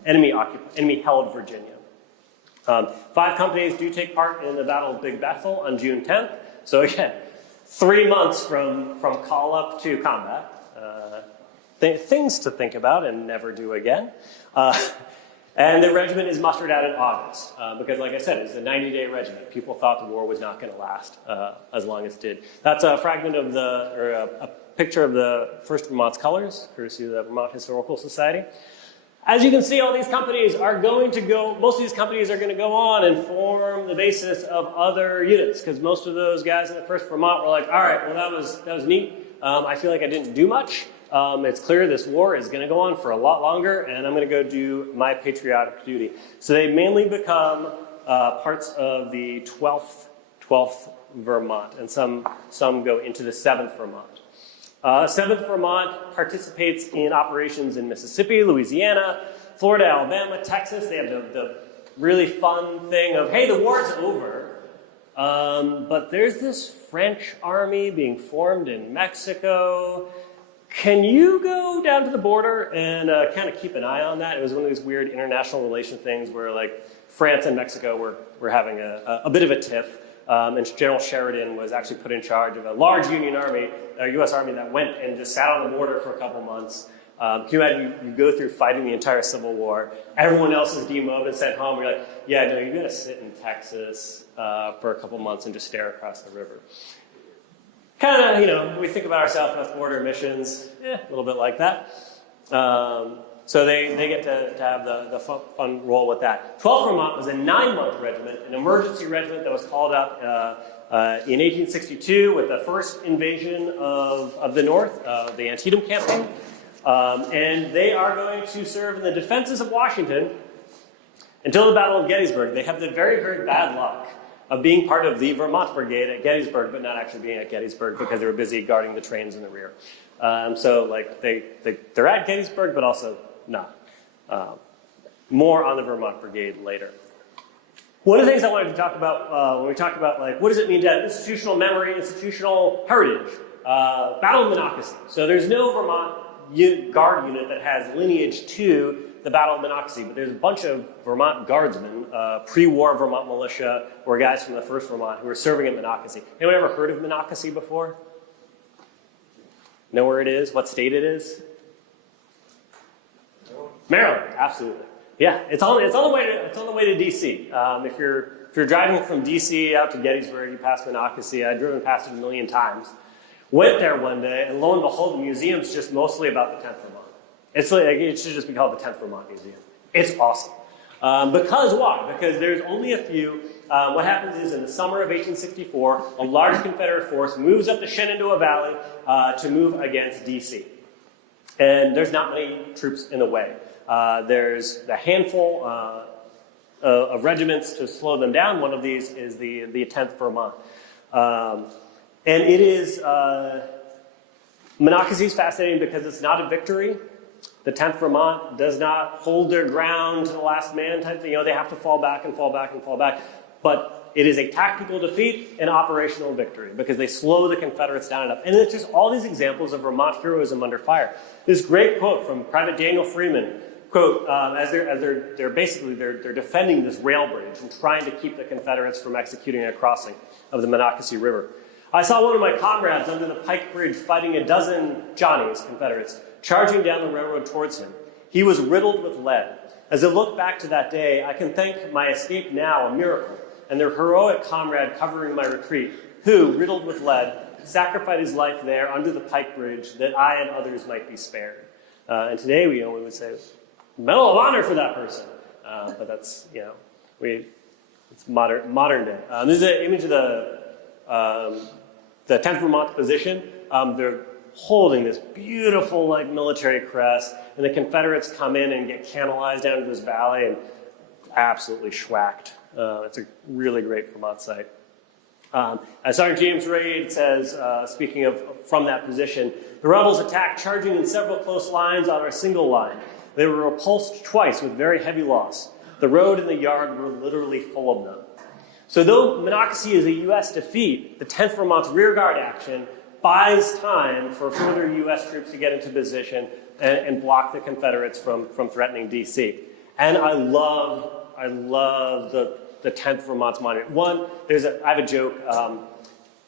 enemy-held Virginia. 5 companies do take part in the Battle of Big Bethel on June 10th. So again, 3 months from call up to combat. Things to think about and never do again. And the regiment is mustered out in August because, like I said, it's a 90-day regiment. People thought the war was not going to last as long as it did. That's a fragment of a picture of the 1st Vermont's colors, courtesy of the Vermont Historical Society. As you can see, all these companies are going to go, most of these companies are going to go on and form the basis of other units, because most of those guys in the 1st Vermont were like, all right, well, that was neat. I feel like I didn't do much. It's clear this war is going to go on for a lot longer, and I'm going to go do my patriotic duty. So they mainly become parts of the 12th Vermont, and some go into the 7th Vermont. 7th Vermont participates in operations in Mississippi, Louisiana, Florida, Alabama, Texas. They have the really fun thing of, hey, the war's over, but there's this French army being formed in Mexico. Can you go down to the border and kind of keep an eye on that? It was one of these weird international relation things where like France and Mexico were having a bit of a tiff. And General Sheridan was actually put in charge of a large Union army, a U.S. army that went and just sat on the border for a couple months. Can you imagine you go through fighting the entire Civil War, everyone else is demoted and sent home, you're like, yeah, no, you're going to sit in Texas for a couple months and just stare across the river. Kind of, we think about our Southwest border missions, a little bit like that. So they get to have the fun role with that. 12th Vermont was a 9-month regiment, an emergency regiment that was called up in 1862 with the first invasion of the North, the Antietam campaign. And they are going to serve in the defenses of Washington until the Battle of Gettysburg. They have the very, very bad luck of being part of the Vermont Brigade at Gettysburg, but not actually being at Gettysburg because they were busy guarding the trains in the rear. So like they're at Gettysburg, but also not. More on the Vermont Brigade later. One of the things I wanted to talk about when we talk about like what does it mean to have institutional memory, institutional heritage, Battle of Monocacy. So there's no Vermont Guard unit that has lineage to the Battle of Monocacy, but there's a bunch of Vermont Guardsmen, pre-war Vermont militia, or guys from the 1st Vermont who are serving at Monocacy. Anyone ever heard of Monocacy before? Know where it is? What state it is? Maryland, absolutely. Yeah, it's on the way to DC. If you're driving from DC out to Gettysburg, you pass Monocacy. I've driven past it a million times. Went there one day, and lo and behold, the museum's just mostly about the 10th Vermont. It should just be called the 10th Vermont Museum. It's awesome. Because why? Because there's only a few. What happens is in the summer of 1864, a large Confederate force moves up the Shenandoah Valley to move against DC. And there's not many troops in the way. There's a handful of regiments to slow them down. One of these is the 10th Vermont. And it is, Monocacy is fascinating because it's not a victory. The 10th Vermont does not hold their ground to the last man type thing. They have to fall back and fall back and fall back. But it is a tactical defeat and operational victory because they slow the Confederates down enough. And it's just all these examples of Vermont heroism under fire. This great quote from Private Daniel Freeman, quote, as they're defending this rail bridge and trying to keep the Confederates from executing a crossing of the Monocacy River. I saw one of my comrades under the Pike Bridge fighting a dozen Johnnies, Confederates, charging down the railroad towards him. He was riddled with lead. As I look back to that day, I can think my escape now a miracle, and their heroic comrade covering my retreat, who, riddled with lead, sacrificed his life there under the Pike Bridge that I and others might be spared. And today we would say, Medal of Honor for that person. But that's, it's modern day. This is an image of the 10th Vermont position. They're holding this beautiful military crest, and the Confederates come in and get canalized down to this valley and absolutely schwacked. It's a really great Vermont site. As Sergeant James Reid says, speaking of from that position, the rebels attacked, charging in several close lines on our single line. They were repulsed twice with very heavy loss. The road and the yard were literally full of them. So though Monocacy is a U.S. defeat, the 10th Vermont's rearguard action buys time for further U.S. troops to get into position and block the Confederates from threatening D.C. And I love the 10th Vermont's monument. One, I have a joke.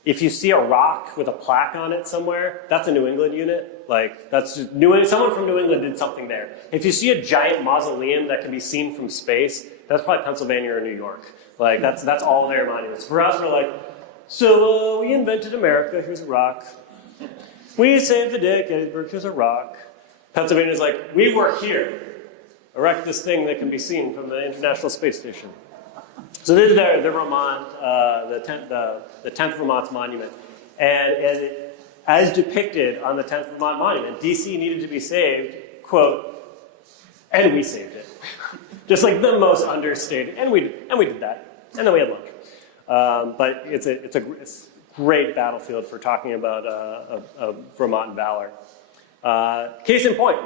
if you see a rock with a plaque on it somewhere, that's a New England unit. Like, that's just someone from New England did something there. If you see a giant mausoleum that can be seen from space, that's probably Pennsylvania or New York. Like, that's all their monuments. For us, we're like, so we invented America, here's a rock. We saved the day at Gettysburg, here's a rock. Pennsylvania's like, we work here. Erect this thing that can be seen from the International Space Station. So this is the Vermont, the 10th Vermont's monument. And as depicted on the 10th Vermont monument, DC needed to be saved, quote, and we saved it. Just like the most understated, and we did that. And then we had lunch. But it's a great battlefield for talking about Vermont valor. Case in point,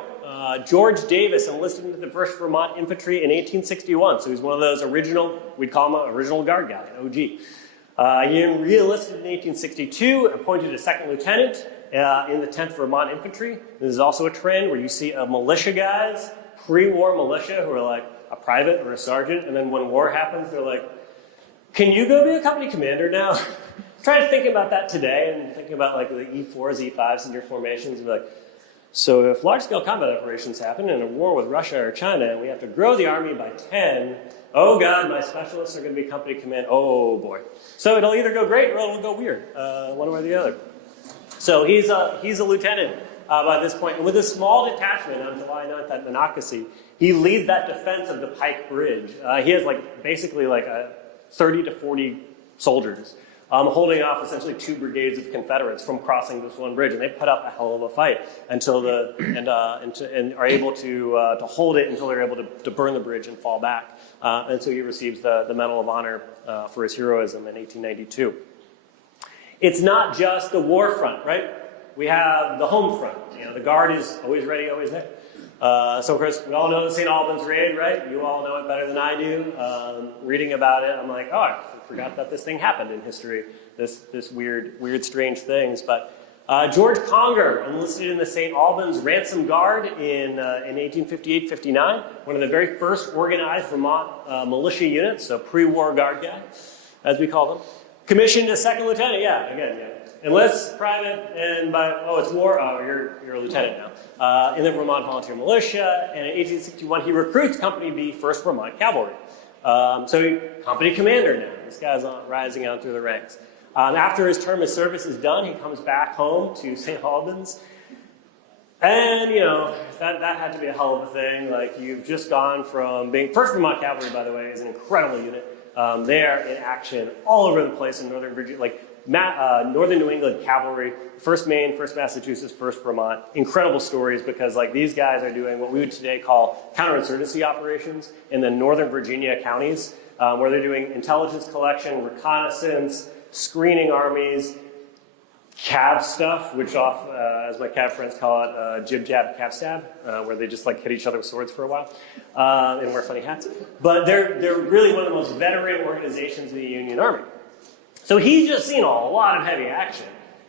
George Davis enlisted into the 1st Vermont Infantry in 1861, so he's one of those original, we'd call him an original Guard guy, an OG. He re-enlisted in 1862, appointed a second lieutenant in the 10th Vermont Infantry. This is also a trend where you see militia guys, pre-war militia, who are like a private or a sergeant, and then when war happens, they're like, can you go be a company commander now? Trying to think about that today and thinking about like the E4s, E5s in your formations and be like, so if large-scale combat operations happen in a war with Russia or China and we have to grow the army by 10, oh God, my specialists are going to be company command. Oh boy. So it'll either go great or it'll go weird, one way or the other. So he's a lieutenant by this point. And with a small detachment on July 9th at Monocacy, he leads that defense of the Pike Bridge. He has basically 30 to 40 soldiers. Holding off essentially 2 brigades of Confederates from crossing this one bridge, and they put up a hell of a fight until and are able to hold it until they're able to burn the bridge and fall back. And so he receives the Medal of Honor for his heroism in 1892. It's not just the war front, right? We have the home front. The Guard is always ready, always there. So of course, we all know the St. Albans raid, right? You all know it better than I do. Reading about it, I'm like, oh, I forgot that this thing happened in history. This weird, strange things. But George Conger enlisted in the St. Albans Ransom Guard in 1858-59, one of the very first organized Vermont militia units, so pre-war Guard guy, as we call them. Commissioned as second lieutenant, yeah. Enlists private, and it's war, you're a lieutenant now. In the Vermont Volunteer Militia, and in 1861 he recruits Company B, 1st Vermont Cavalry. So company commander now. This guy's rising out through the ranks. After his term of service is done, he comes back home to St. Albans. And, that had to be a hell of a thing. Like, you've just gone from being... 1st Vermont Cavalry, by the way, is an incredible unit. They are in action all over the place in Northern Virginia. Northern New England Cavalry, 1st Maine, 1st Massachusetts, 1st Vermont. Incredible stories because these guys are doing what we would today call counterinsurgency operations in the Northern Virginia counties, where they're doing intelligence collection, reconnaissance, screening armies, cav stuff, which as my cav friends call it, jib jab, cav stab, where they just hit each other with swords for a while and wear funny hats. But they're really one of the most veteran organizations in the Union Army. So he's just seen a lot of heavy action,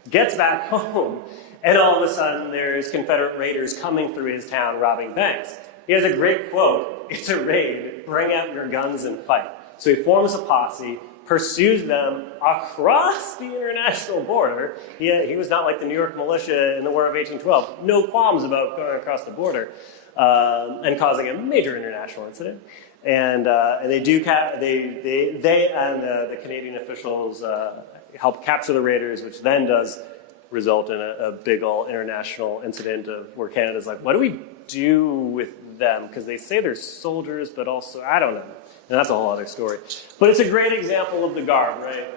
gets back home, and all of a sudden there's Confederate raiders coming through his town robbing banks. He has a great quote, "It's a raid, bring out your guns and fight." So he forms a posse, pursues them across the international border. He was not like the New York militia in the War of 1812. No qualms about going across the border and causing a major international incident. And they and the Canadian officials help capture the raiders, which then does result in a big old international incident where Canada's like, what do we do with them? Because they say they're soldiers, but also, I don't know. And that's a whole other story. But it's a great example of the Guard, right?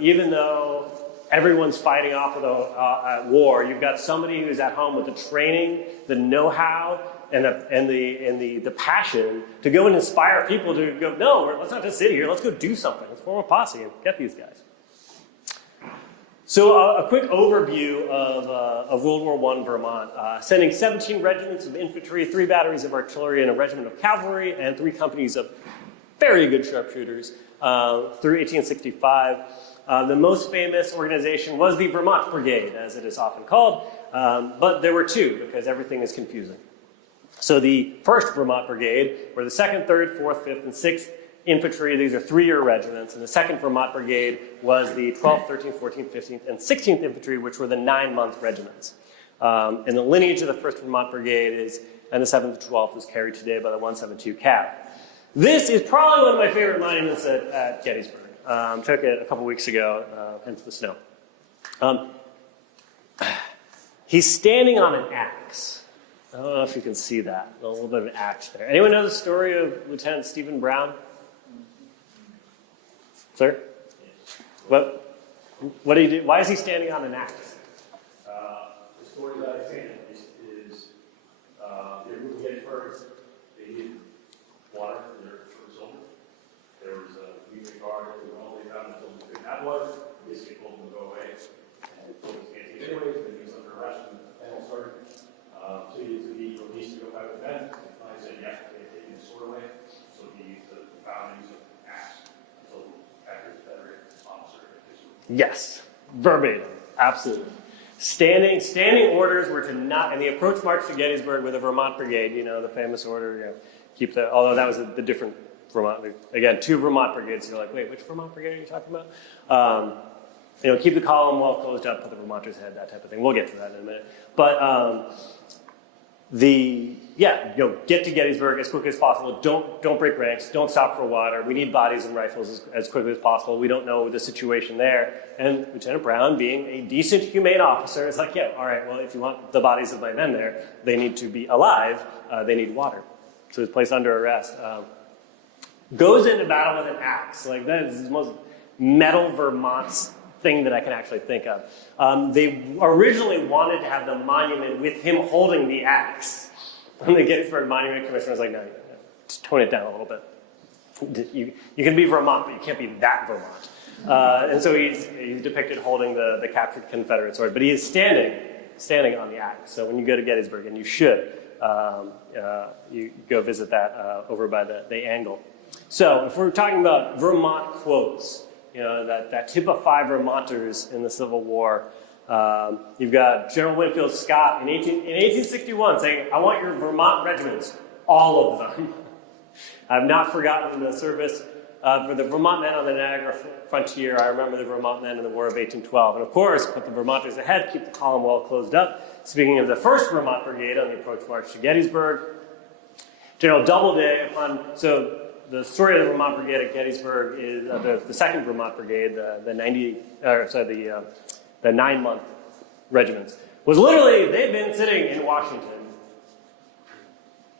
Even though everyone's fighting off of the war, you've got somebody who's at home with the training, the know-how, and the passion to go and inspire people to go, no, let's not just sit here, let's go do something. Let's form a posse and get these guys. So a quick overview of World War I Vermont. Sending 17 regiments of infantry, 3 batteries of artillery, and a regiment of cavalry, and 3 companies of very good sharpshooters through 1865. The most famous organization was the Vermont Brigade, as it is often called, but there were 2 because everything is confusing. So the 1st Vermont Brigade, where the 2nd, 3rd, 4th, 5th, and 6th Infantry. These are 3-year regiments, and the 2nd Vermont Brigade was the 12th, 13th, 14th, 15th, and 16th Infantry, which were the 9-month regiments. And the lineage of the 1st Vermont Brigade is, and the 7th to 12th is carried today by the 172 Capt. This is probably one of my favorite monuments at Gettysburg. Took it a couple weeks ago, hence the snow. He's standing on an axe. I don't know if you can see that. A little bit of an axe there. Anyone know the story of Lieutenant Stephen Brown? Sir? What did he do? Why is he standing on an axe? The story that I understand is they were moving Gettysburg. They needed water for their soldiers. There was a Union Guard that all they found until they couldn't have one. Basically told them to go away. And told them can't take it anyways. Then he was under arrest and the battle started. So he was to be released to go fight with them. And I said yes, they had taken his sword away. So he used the found use of axe. So after his Confederate officer. Yes, verbatim, absolutely. Standing orders were to not, and the approach march to Gettysburg with the Vermont Brigade, you know, the famous order, you know, keep the, although that was the different Vermont, again, 2 Vermont brigades, so you're like, wait, which Vermont brigade are you talking about? You know, keep the column well closed up, put the Vermonters ahead, that type of thing. We'll get to that in a minute. But get to Gettysburg as quickly as possible. Don't break ranks. Don't stop for water. We need bodies and rifles as quickly as possible. We don't know the situation there. And Lieutenant Brown, being a decent, humane officer, is like, yeah, all right, well, if you want the bodies of my men there, they need to be alive. They need water. So he's placed under arrest. Goes into battle with an axe. Like, that is the most metal Vermont thing that I can actually think of. They originally wanted to have the monument with him holding the axe. And the Gettysburg Monument Commissioner was like, no, just tone it down a little bit. You can be Vermont, but you can't be that Vermont. And so he's depicted holding the captured Confederate sword, but he is standing on the axe. So when you go to Gettysburg, and you should, you go visit that over by the angle. So if we're talking about Vermont quotes, you know, that typify Vermonters in the Civil War, you've got General Winfield Scott in 1861 saying, I want your Vermont regiments, all of them. I've not forgotten the service for the Vermont men on the Niagara frontier. I remember the Vermont men in the War of 1812. And of course, put the Vermonters ahead, keep the column well closed up. Speaking of the 1st Vermont Brigade on the approach march to Gettysburg, General Doubleday, so the story of the Vermont Brigade at Gettysburg is the 2nd Vermont Brigade, the 9-month regiments, was literally, they'd been sitting in Washington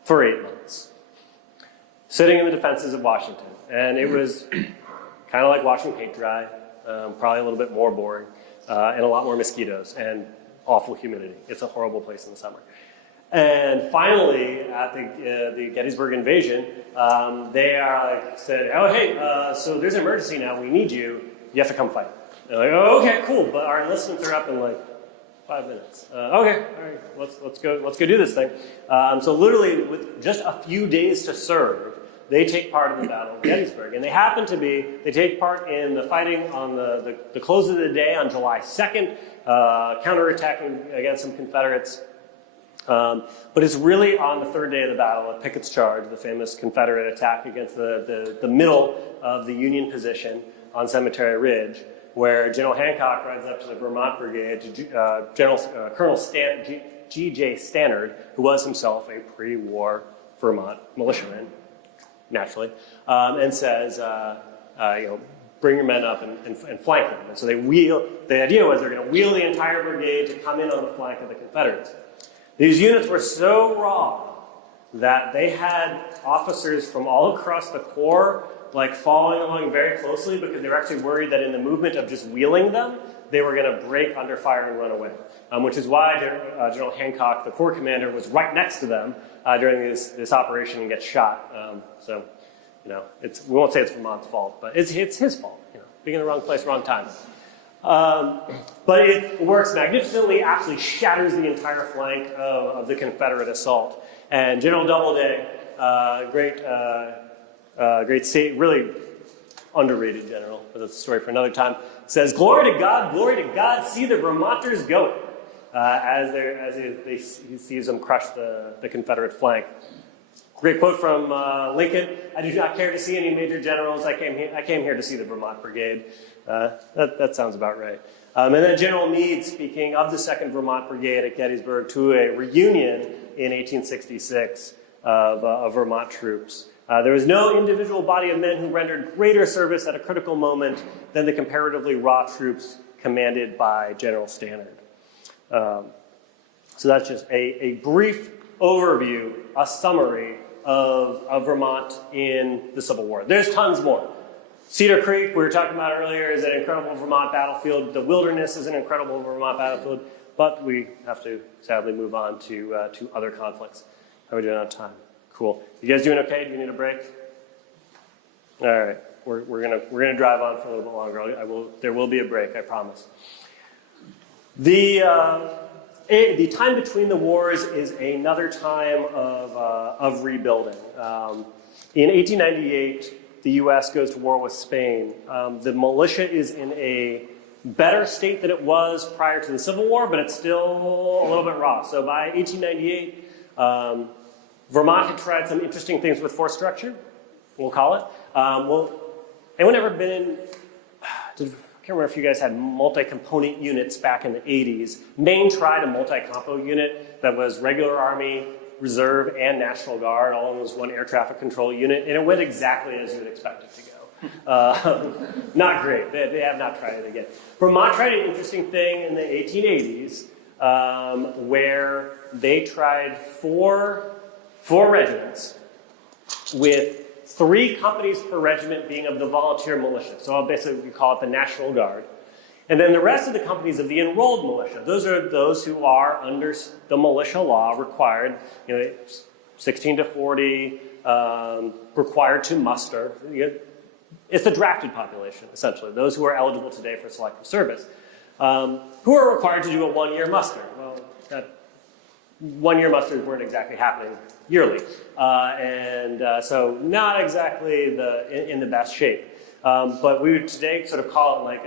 for 8 months. Sitting in the defenses of Washington. And it was kind of like watching paint dry, probably a little bit more boring, and a lot more mosquitoes and awful humidity. It's a horrible place in the summer. And finally, at the Gettysburg invasion, they said, oh, hey, so there's an emergency now. We need you. You have to come fight. They're like, oh, okay, cool. But our enlistments are up in like 5 minutes. Okay, all right, let's go do this thing. So literally, with just a few days to serve, they take part in the Battle of Gettysburg. And they take part in the fighting on the close of the day on July 2nd, counterattacking against some Confederates. But it's really on the 3rd day of the battle at Pickett's Charge, the famous Confederate attack against the middle of the Union position on Cemetery Ridge, where General Hancock rides up to the Vermont Brigade, to Colonel G.J. Stannard, who was himself a pre-war Vermont militiaman, naturally, and says, bring your men up and flank them. And so the idea was they're going to wheel the entire brigade to come in on the flank of the Confederates. These units were so raw that they had officers from all across the Corps following along very closely because they were actually worried that in the movement of just wheeling them, they were going to break under fire and run away. Which is why General Hancock, the Corps commander, was right next to them during this operation and gets shot. We won't say it's Vermont's fault, but it's his fault. Being in the wrong place, wrong time. But it works magnificently, absolutely shatters the entire flank of the Confederate assault. And General Doubleday, really underrated general, but that's a story for another time, says, glory to God, see the Vermonters going, as he sees them crush the Confederate flank. Great quote from Lincoln: "I do not care to see any major generals. I came here to see the Vermont Brigade." That sounds about right. And then General Meade, speaking of the 2nd Vermont Brigade at Gettysburg to a reunion in 1866 of Vermont troops. There was no individual body of men who rendered greater service at a critical moment than the comparatively raw troops commanded by General Stannard. So that's just a brief overview, a summary of Vermont in the Civil War. There's tons more. Cedar Creek, we were talking about earlier, is an incredible Vermont battlefield. The Wilderness is an incredible Vermont battlefield, but we have to sadly move on to other conflicts. How are we doing on time? Cool. You guys doing okay? Do you need a break? All right. We're gonna drive on for a little bit longer. There will be a break, I promise. The time between the wars is another time of rebuilding. In 1898. The U.S. goes to war with Spain. The militia is in a better state than it was prior to the Civil War, but it's still a little bit raw. So by 1898, Vermont had tried some interesting things with force structure, we'll call it. Anyone ever been in, I can't remember if you guys had multi-component units back in the 80s. Maine tried a multi-compo unit that was regular Army, Reserve, and National Guard, all in this one air traffic control unit, and it went exactly as you would expect it to go. Not great. They have not tried it again. Vermont tried an interesting thing in the 1880s where they tried four regiments with 3 companies per regiment being of the volunteer militia. So basically we call it the National Guard. And then the rest of the companies of the enrolled militia. Those are those who are under the militia law required, 16 to 40, required to muster. It's the drafted population, essentially, those who are eligible today for selective service, who are required to do a 1-year muster. Well, that 1-year musters weren't exactly happening yearly, so not exactly in the best shape. But we would today sort of call it like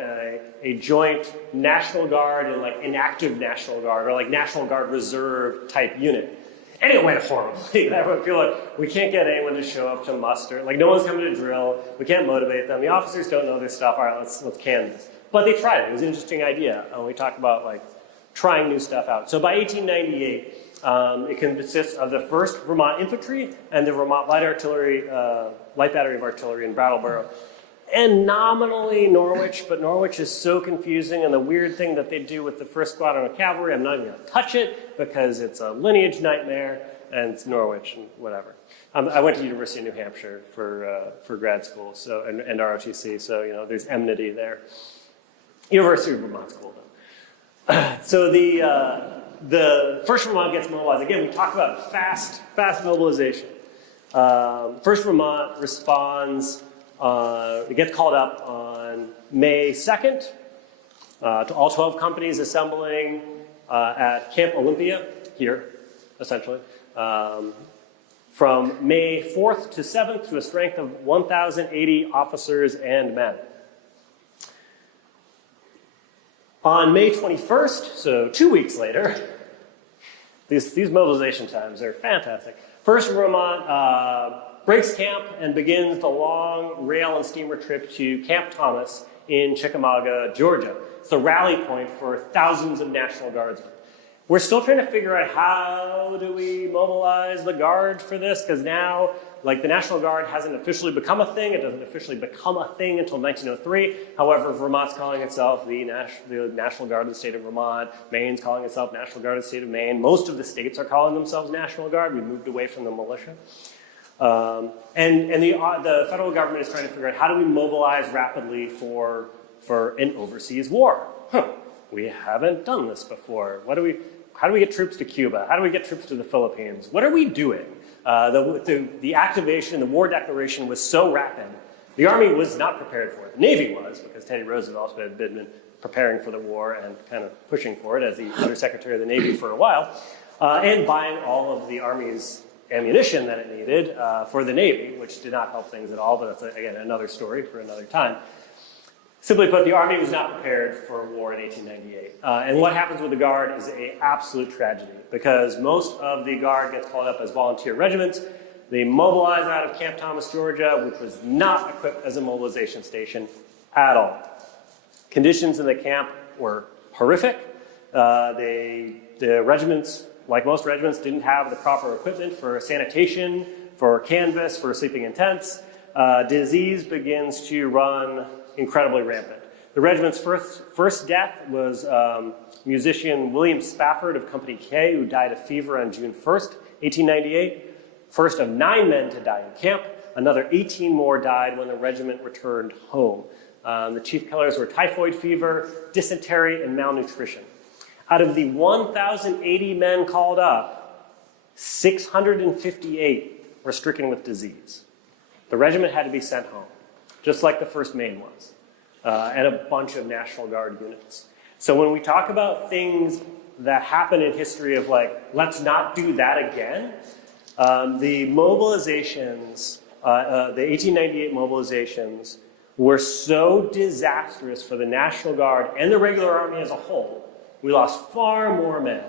a joint National Guard and like inactive National Guard, or like National Guard Reserve type unit. And it went horribly. I feel like we can't get anyone to show up to muster. Like no one's coming to drill. We can't motivate them. The officers don't know their stuff. All right, let's canvass. But they tried it. It was an interesting idea. We talked about like trying new stuff out. So by 1898, it consists of the 1st Vermont Infantry and the Vermont Light Battery of Artillery in Brattleboro. And nominally Norwich, but Norwich is so confusing, and the weird thing that they do with the 1st Squadron of Cavalry, I'm not even going to touch it because it's a lineage nightmare, and it's Norwich and whatever. I went to the University of New Hampshire for grad school, and ROTC, so there's enmity there. University of Vermont's cool though. So the 1st Vermont gets mobilized. Again, we talk about fast mobilization. 1st Vermont responds. It gets called up on May 2nd to all 12 companies assembling at Camp Olympia, here, essentially, from May 4th to 7th to a strength of 1,080 officers and men. On May 21st, so 2 weeks later, these mobilization times are fantastic. 1st Vermont breaks camp and begins the long rail and steamer trip to Camp Thomas in Chickamauga, Georgia. It's the rally point for thousands of National Guardsmen. We're still trying to figure out how do we mobilize the Guard for this, because now, like, the National Guard hasn't officially become a thing. It doesn't officially become a thing until 1903. However, Vermont's calling itself the National Guard of the state of Vermont. Maine's calling itself National Guard of the state of Maine. Most of the states are calling themselves National Guard. We moved away from the militia. And the federal government is trying to figure out how do we mobilize rapidly for an overseas war. We haven't done this before. How do we get troops to Cuba? How do we get troops to the Philippines? What are we doing? The activation, the war declaration was so rapid. The Army was not prepared for it. The Navy was, because Teddy Roosevelt had been preparing for the war and kind of pushing for it as the Undersecretary of the Navy for a while, and buying all of the Army's ammunition that it needed for the Navy, which did not help things at all, but that's, again, another story for another time. Simply put, the Army was not prepared for a war in 1898. And what happens with the Guard is an absolute tragedy, because most of the Guard gets called up as volunteer regiments. They mobilized out of Camp Thomas, Georgia, which was not equipped as a mobilization station at all. Conditions in the camp were horrific. The regiments, like most regiments, didn't have the proper equipment for sanitation, for canvas, for sleeping in tents. Disease begins to run incredibly rampant. The regiment's first death was musician William Spafford of Company K, who died of fever on June 1st, 1898. First of 9 men to die in camp. Another 18 more died when the regiment returned home. The chief killers were typhoid fever, dysentery, and malnutrition. Out of the 1,080 men called up, 658 were stricken with disease. The regiment had to be sent home, just like the 1st Maine was, and a bunch of National Guard units. So when we talk about things that happen in history of like, let's not do that again, the mobilizations, the 1898 mobilizations were so disastrous for the National Guard and the regular army as a whole. We lost far more men,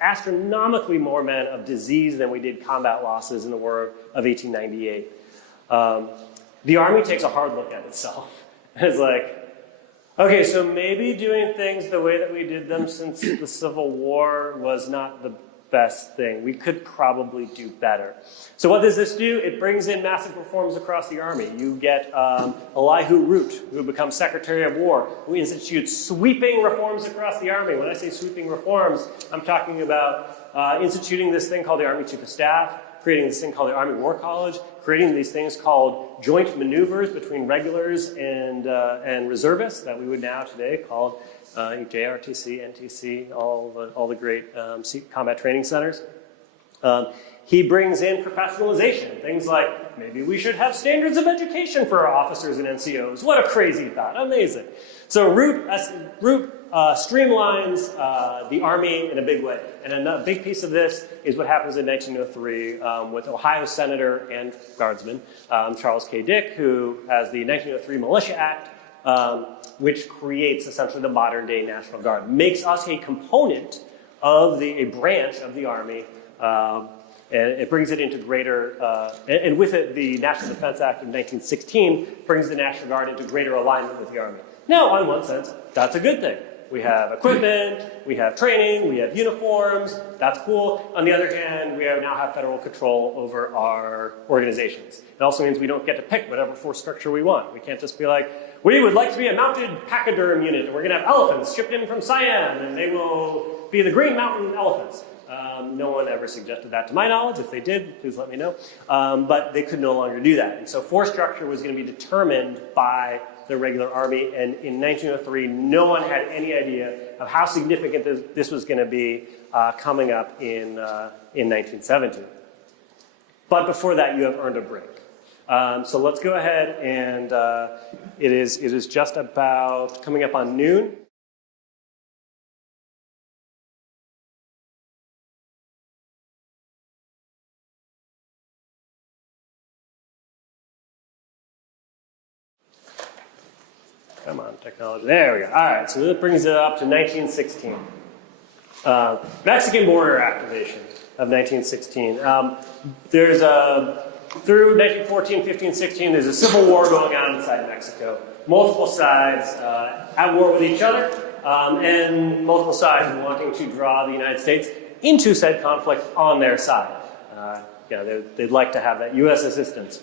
astronomically more men of disease than we did combat losses in the War of 1898. The army takes a hard look at itself. It's like, okay, so maybe doing things the way that we did them since the Civil War was not the best thing. We could probably do better. So what does this do? It brings in massive reforms across the army. You get Elihu Root, who becomes Secretary of War, who institutes sweeping reforms across the army. When I say sweeping reforms, I'm talking about instituting this thing called the Army Chief of Staff, creating this thing called the Army War College, creating these things called joint maneuvers between regulars and reservists that we would now today call JRTC, NTC, all the great combat training centers. He brings in professionalization, things like maybe we should have standards of education for our officers and NCOs. What a crazy thought, amazing. So Root streamlines the Army in a big way. And a big piece of this is what happens in 1903 with Ohio Senator and Guardsman Charles K. Dick, who has the 1903 Militia Act, which creates essentially the modern day National Guard, makes us a component of a branch of the Army, and it brings it into greater, and with it the National Defense Act of 1916 brings the National Guard into greater alignment with the Army. Now, in one sense, that's a good thing. We have equipment, we have training, we have uniforms, that's cool. On the other hand, we now have federal control over our organizations. It also means we don't get to pick whatever force structure we want. We can't just be like, we would like to be a mounted pachyderm unit, and we're gonna have elephants shipped in from Siam, and they will be the Green Mountain elephants. No one ever suggested that to my knowledge. If they did, please let me know. But they could no longer do that. And so force structure was gonna be determined by the regular army, and in 1903, no one had any idea of how significant this was going to be coming up in 1970. But before that, you have earned a break. So let's go ahead, and it is just about coming up on noon. Come on, technology. There we go. All right, so that brings it up to 1916. Mexican border activation of 1916. There's through 1914, 15, 16, there's a civil war going on inside Mexico. Multiple sides at war with each other, and multiple sides wanting to draw the United States into said conflict on their side. They'd like to have that U.S. assistance.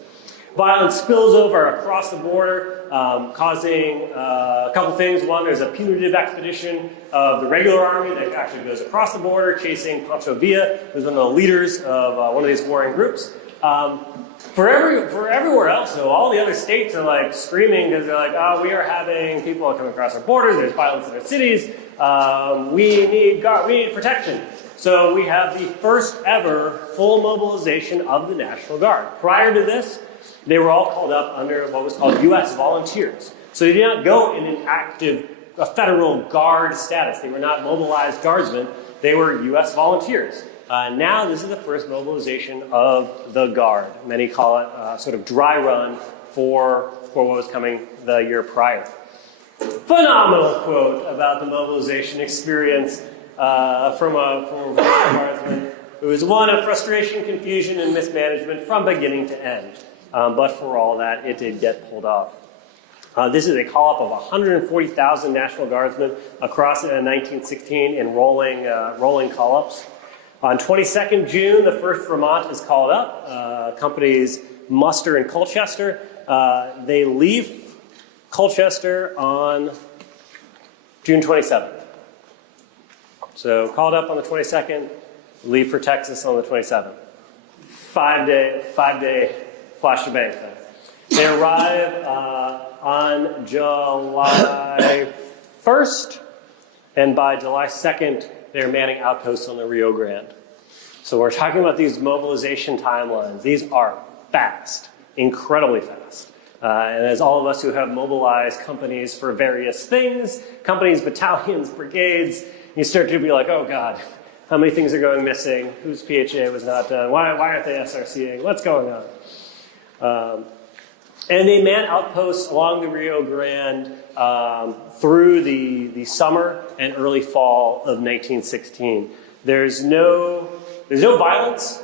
Violence spills over across the border, causing a couple things. One, there's a punitive expedition of the regular army that actually goes across the border, chasing Pancho Villa, who's one of the leaders of one of these warring groups. For everywhere else, though, all the other states are like screaming because they're like, oh, we are having people coming across our borders, there's violence in our cities, we need protection. So we have the first ever full mobilization of the National Guard. Prior to this, they were all called up under what was called U.S. volunteers. So they did not go in an active federal guard status. They were not mobilized guardsmen. They were U.S. volunteers. Now this is the first mobilization of the Guard. Many call it sort of dry run for what was coming the year prior. Phenomenal quote about the mobilization experience from a guardsman. It was one of frustration, confusion, and mismanagement from beginning to end. But for all that, it did get pulled off. This is a call-up of 140,000 National Guardsmen across 1916 in rolling call-ups. On 22nd June, the 1st Vermont is called up. Companies muster in Colchester. They leave Colchester on June 27th. So called up on the 22nd, leave for Texas on the 27th. Five-day flash to bank thing. They arrive on July 1st, and by July 2nd, they're manning outposts on the Rio Grande. So we're talking about these mobilization timelines. These are fast, incredibly fast. And as all of us who have mobilized companies for various things, companies, battalions, brigades, you start to be like, oh God, how many things are going missing? Whose PHA was not done? Why aren't they SRCing? What's going on? And they man outposts along the Rio Grande through the summer and early fall of 1916. There's no violence,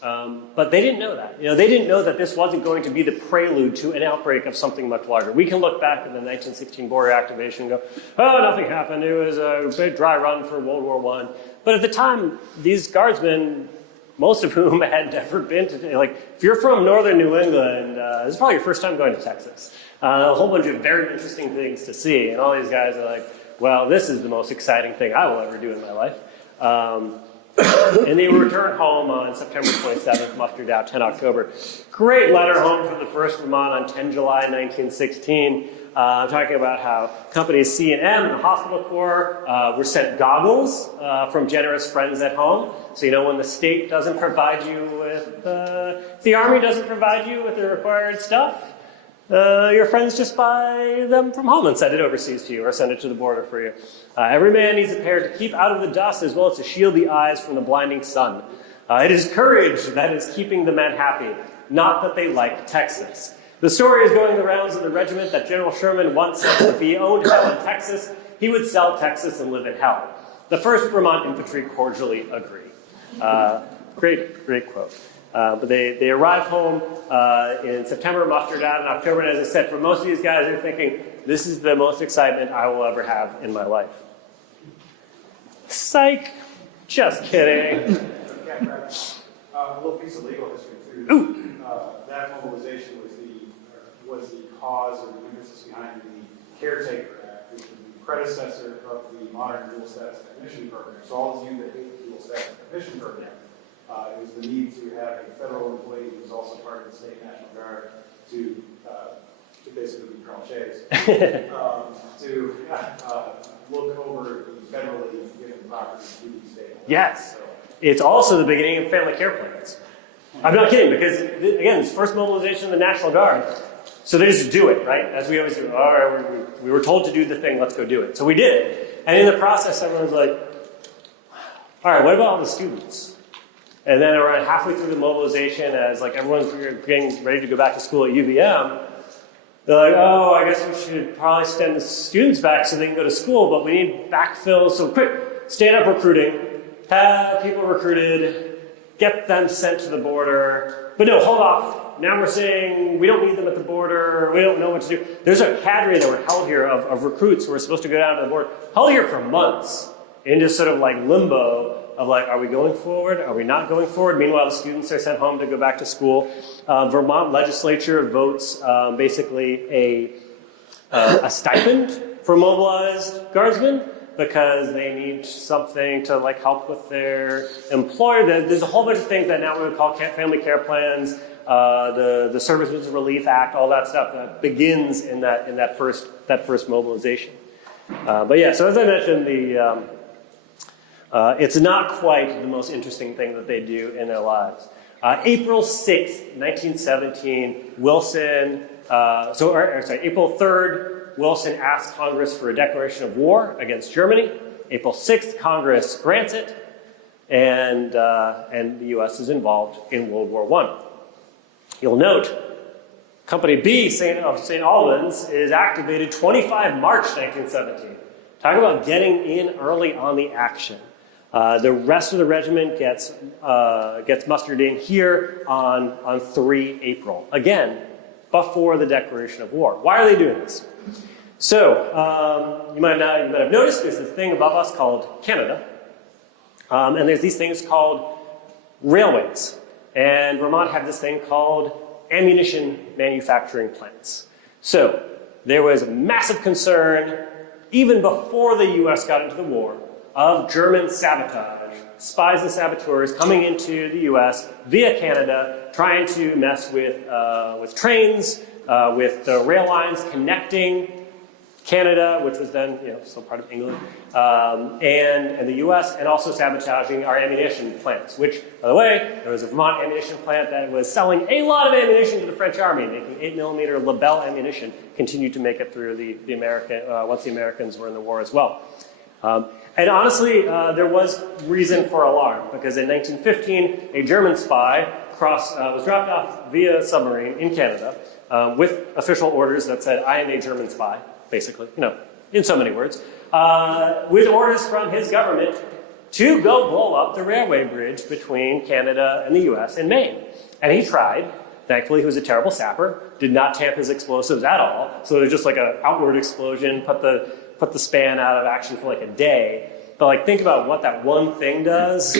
but they didn't know that. They didn't know that this wasn't going to be the prelude to an outbreak of something much larger. We can look back at the 1916 border activation and go, oh, nothing happened. It was a big dry run for World War I. But at the time, these guardsmen, most of whom had never been to, if you're from northern New England, this is probably your first time going to Texas. A whole bunch of very interesting things to see. And all these guys are like, well, this is the most exciting thing I will ever do in my life. And they returned home on September 27th, mustered out 10 October. Great letter home from the 1st Vermont on 10 July 1916. Talking about how companies C&M and the Hospital Corps were sent goggles from generous friends at home. So, when the state doesn't provide you with, if the Army doesn't provide you with the required stuff, your friends just buy them from home and send it overseas to you or send it to the border for you. Every man needs a pair to keep out of the dust as well as to shield the eyes from the blinding sun. It is courage that is keeping the men happy, not that they like Texas. The story is going the rounds of the regiment that General Sherman once said if he owned hell in Texas, he would sell Texas and live in hell. The 1st Vermont Infantry cordially agree. Great quote. But they arrived home in September, mustered out in October, and as I said, for most of these guys, they're thinking, this is the most excitement I will ever have in my life. Psych. Just kidding. A little piece of legal history too. Ooh. That mobilization was the cause or the impetus behind the Caretaker Act, which was the predecessor of the modern dual status technician program. So all of you that hate the dual status technician program, it was the need to have a federal employee who was also part of the state National Guard to basically be Colonel Chase, to look over the federally given property to the state. Yes. So, It's also the beginning of family care plans. I'm not kidding, because, again, it's first mobilization of the National Guard. So they just do it, right? As we always do. All right, we were told to do the thing, let's go do it. So we did it. And in the process, everyone's like, all right, what about all the students? And then around halfway through the mobilization, as everyone's getting ready to go back to school at UVM, they're like, oh, I guess we should probably send the students back so they can go to school, but we need backfill. So quick, stand up recruiting, have people recruited, get them sent to the border. But no, hold off. Now we're saying we don't need them at the border. We don't know what to do. There's a cadre that were held here of recruits who were supposed to go down to the border, held here for months in just sort of limbo of are we going forward? Are we not going forward? Meanwhile, the students are sent home to go back to school. Vermont legislature votes basically a stipend for mobilized guardsmen because they need something to help with their employer. There's a whole bunch of things that now we would call family care plans, the Servicemen's Relief Act, all that stuff that begins in that first mobilization. But yeah, so as I mentioned, it's not quite the most interesting thing that they do in their lives. April 6th, 1917, April 3rd, Wilson asked Congress for a declaration of war against Germany. April 6th, Congress grants it, and the U.S. is involved in World War I. You'll note, Company B of St. Albans is activated 25 March 1917. Talk about getting in early on the action. The rest of the regiment gets mustered in here on 3 April. Again, before the declaration of war. Why are they doing this? So, you might have noticed there's this thing above us called Canada. And there's these things called railways. And Vermont had this thing called ammunition manufacturing plants. So, there was a massive concern, even before the US got into the war, of German sabotage, spies and saboteurs coming into the US via Canada, trying to mess with trains, with the rail lines connecting Canada, which was then still part of England, and the US, and also sabotaging our ammunition plants, which, by the way, there was a Vermont ammunition plant that was selling a lot of ammunition to the French army, making 8mm Lebel ammunition, continued to make it through the American, once the Americans were in the war as well. And honestly, there was reason for alarm, because in 1915, a German spy was dropped off via submarine in Canada with official orders that said, "I am a German spy," basically, in so many words, with orders from his government to go blow up the railway bridge between Canada and the US in Maine. And he tried. Thankfully, he was a terrible sapper, did not tamp his explosives at all, so it was just like an outward explosion, put the span out of action for like a day. But think about what that one thing does.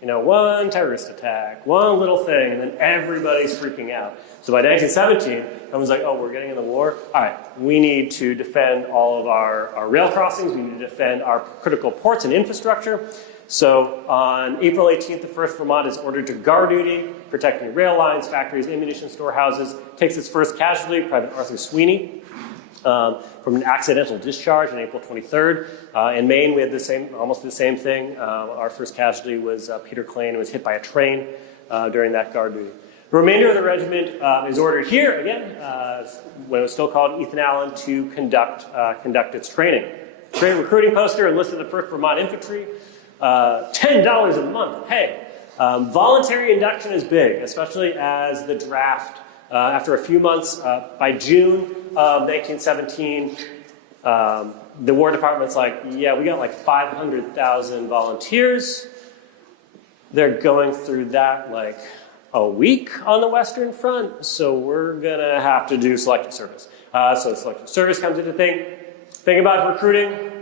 One terrorist attack, one little thing, and then everybody's freaking out. So by 1917, everyone's like, oh, we're getting in the war? All right, we need to defend all of our rail crossings. We need to defend our critical ports and infrastructure. So on April 18th, the 1st Vermont is ordered to guard duty, protecting rail lines, factories, ammunition storehouses. Takes its first casualty, Private Arthur Sweeney, from an accidental discharge on April 23rd. In Maine, we had almost the same thing. Our first casualty was Peter Klain, who was hit by a train during that guard duty. The remainder of the regiment is ordered here, again, when it was still called Ethan Allen, to conduct its training. Training recruiting poster enlisted the 1st Vermont Infantry. $10 a month pay. Voluntary induction is big, especially as the draft, after a few months, by June of 1917, the War Department's like, yeah, we got like 500,000 volunteers. They're going through that like a week on the Western Front, so we're gonna have to do selective service. So selective service comes into thing about recruiting.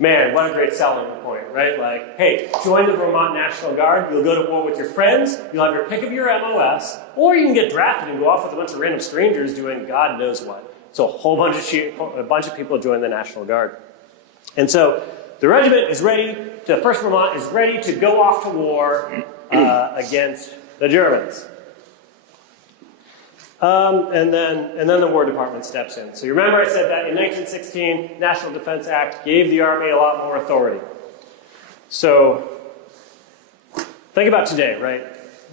Man, what a great selling point, right? Like, hey, join the Vermont National Guard, you'll go to war with your friends, you'll have your pick of your MOS, or you can get drafted and go off with a bunch of random strangers doing God knows what. So a bunch of people join the National Guard. And so the regiment is ready, the 1st Vermont is ready to go off to war against the Germans. And then the War Department steps in. So you remember I said that in 1916, National Defense Act gave the Army a lot more authority. So think about today, right?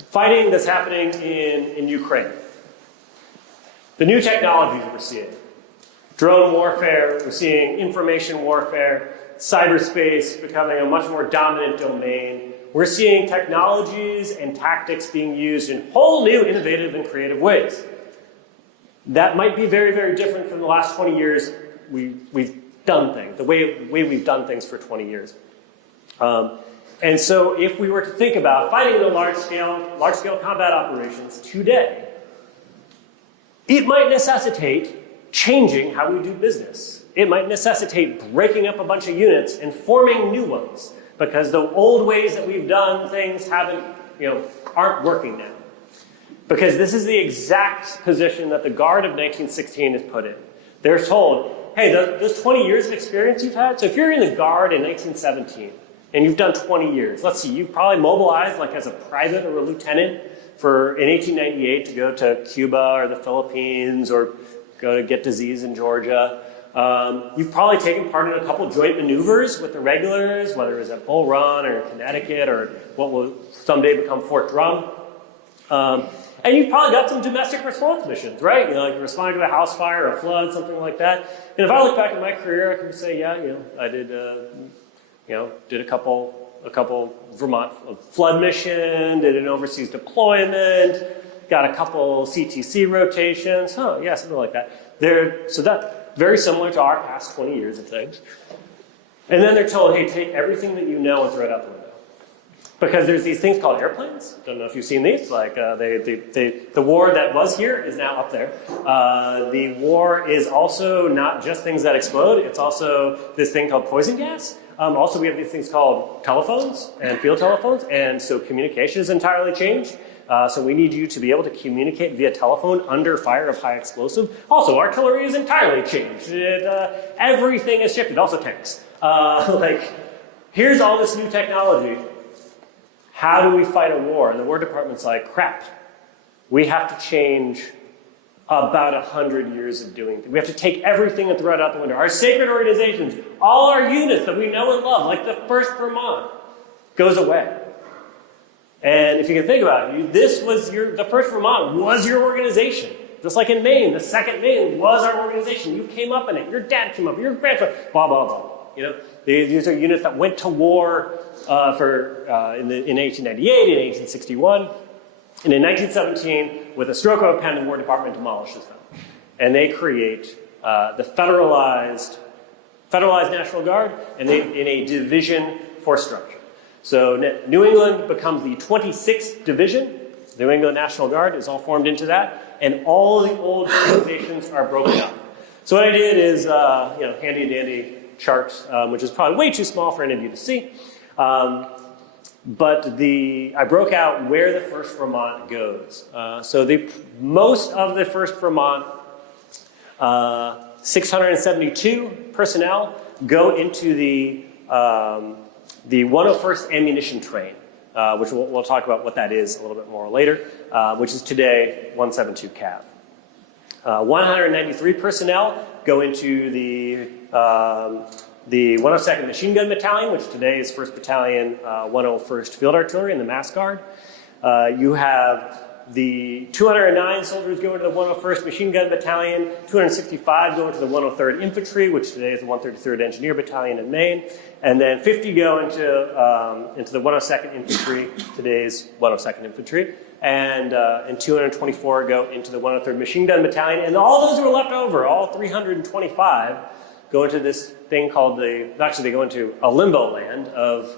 Fighting that's happening in Ukraine. The new technologies we're seeing. Drone warfare, we're seeing information warfare, cyberspace becoming a much more dominant domain. We're seeing technologies and tactics being used in whole new, innovative, and creative ways. That might be very, very different from the last 20 years we've done things, the way we've done things for 20 years. And so if we were to think about fighting in large-scale combat operations today, it might necessitate changing how we do business. It might necessitate breaking up a bunch of units and forming new ones, because the old ways that we've done things aren't working now. Because this is the exact position that the Guard of 1916 is put in. They're told, hey, those 20 years of experience you've had, so if you're in the Guard in 1917, and you've done 20 years, let's see, you've probably mobilized like as a private or a lieutenant in 1898 to go to Cuba or the Philippines or go to get disease in Georgia. You've probably taken part in a couple joint maneuvers with the regulars, whether it was at Bull Run or Connecticut or what will someday become Fort Drum. And you've probably got some domestic response missions, right? Like responding to a house fire or a flood, something like that. And if I look back at my career, I can say, yeah, I did, did a couple Vermont flood mission, did an overseas deployment, got a couple CTC rotations, something like that. So that's very similar to our past 20 years of things. And then they're told, hey, take everything that you know and throw it out the window. Because there's these things called airplanes. Don't know if you've seen these. Like the war that was here is now up there. The war is also not just things that explode. It's also this thing called poison gas. Also, we have these things called telephones and field telephones. And so communication is entirely changed. So we need you to be able to communicate via telephone under fire of high explosive. Also, artillery is entirely changed. Everything is shifted. Also tanks. Here's all this new technology. How do we fight a war? And the War Department's like, crap. We have to change about 100 years of doing things. We have to take everything and throw it out the window. Our sacred organizations, all our units that we know and love, like the 1st Vermont, goes away. And if you can think about it, the 1st Vermont was your organization. Just like in Maine, the 2nd Maine was our organization. You came up in it. Your dad came up, your grandfather, blah, blah, blah. You know, these are units that went to war in 1898, in 1861. And in 1917, with a stroke of a pen, the War Department demolishes them. And they create the federalized National Guard in a division force structure. So New England becomes the 26th Division. The New England National Guard is all formed into that. And all the old organizations are broken up. So what I did is, handy dandy chart, which is probably way too small for any of you to see. But I broke out where the 1st Vermont goes. Most of the 1st Vermont, 672 personnel go into the 101st Ammunition Train, which we'll talk about what that is a little bit more later, which is today 172 Cav. 193 personnel go into the 102nd Machine Gun Battalion, which today is 1st Battalion, 101st Field Artillery, and the Mass Guard. You have the 209 soldiers go into the 101st Machine Gun Battalion, 265 go into the 103rd Infantry, which today is the 133rd Engineer Battalion in Maine, and then 50 go into the 102nd Infantry, today's 102nd Infantry, and 224 go into the 103rd Machine Gun Battalion, and all those who are left over, all 325, go into this thing called they go into a limbo land of,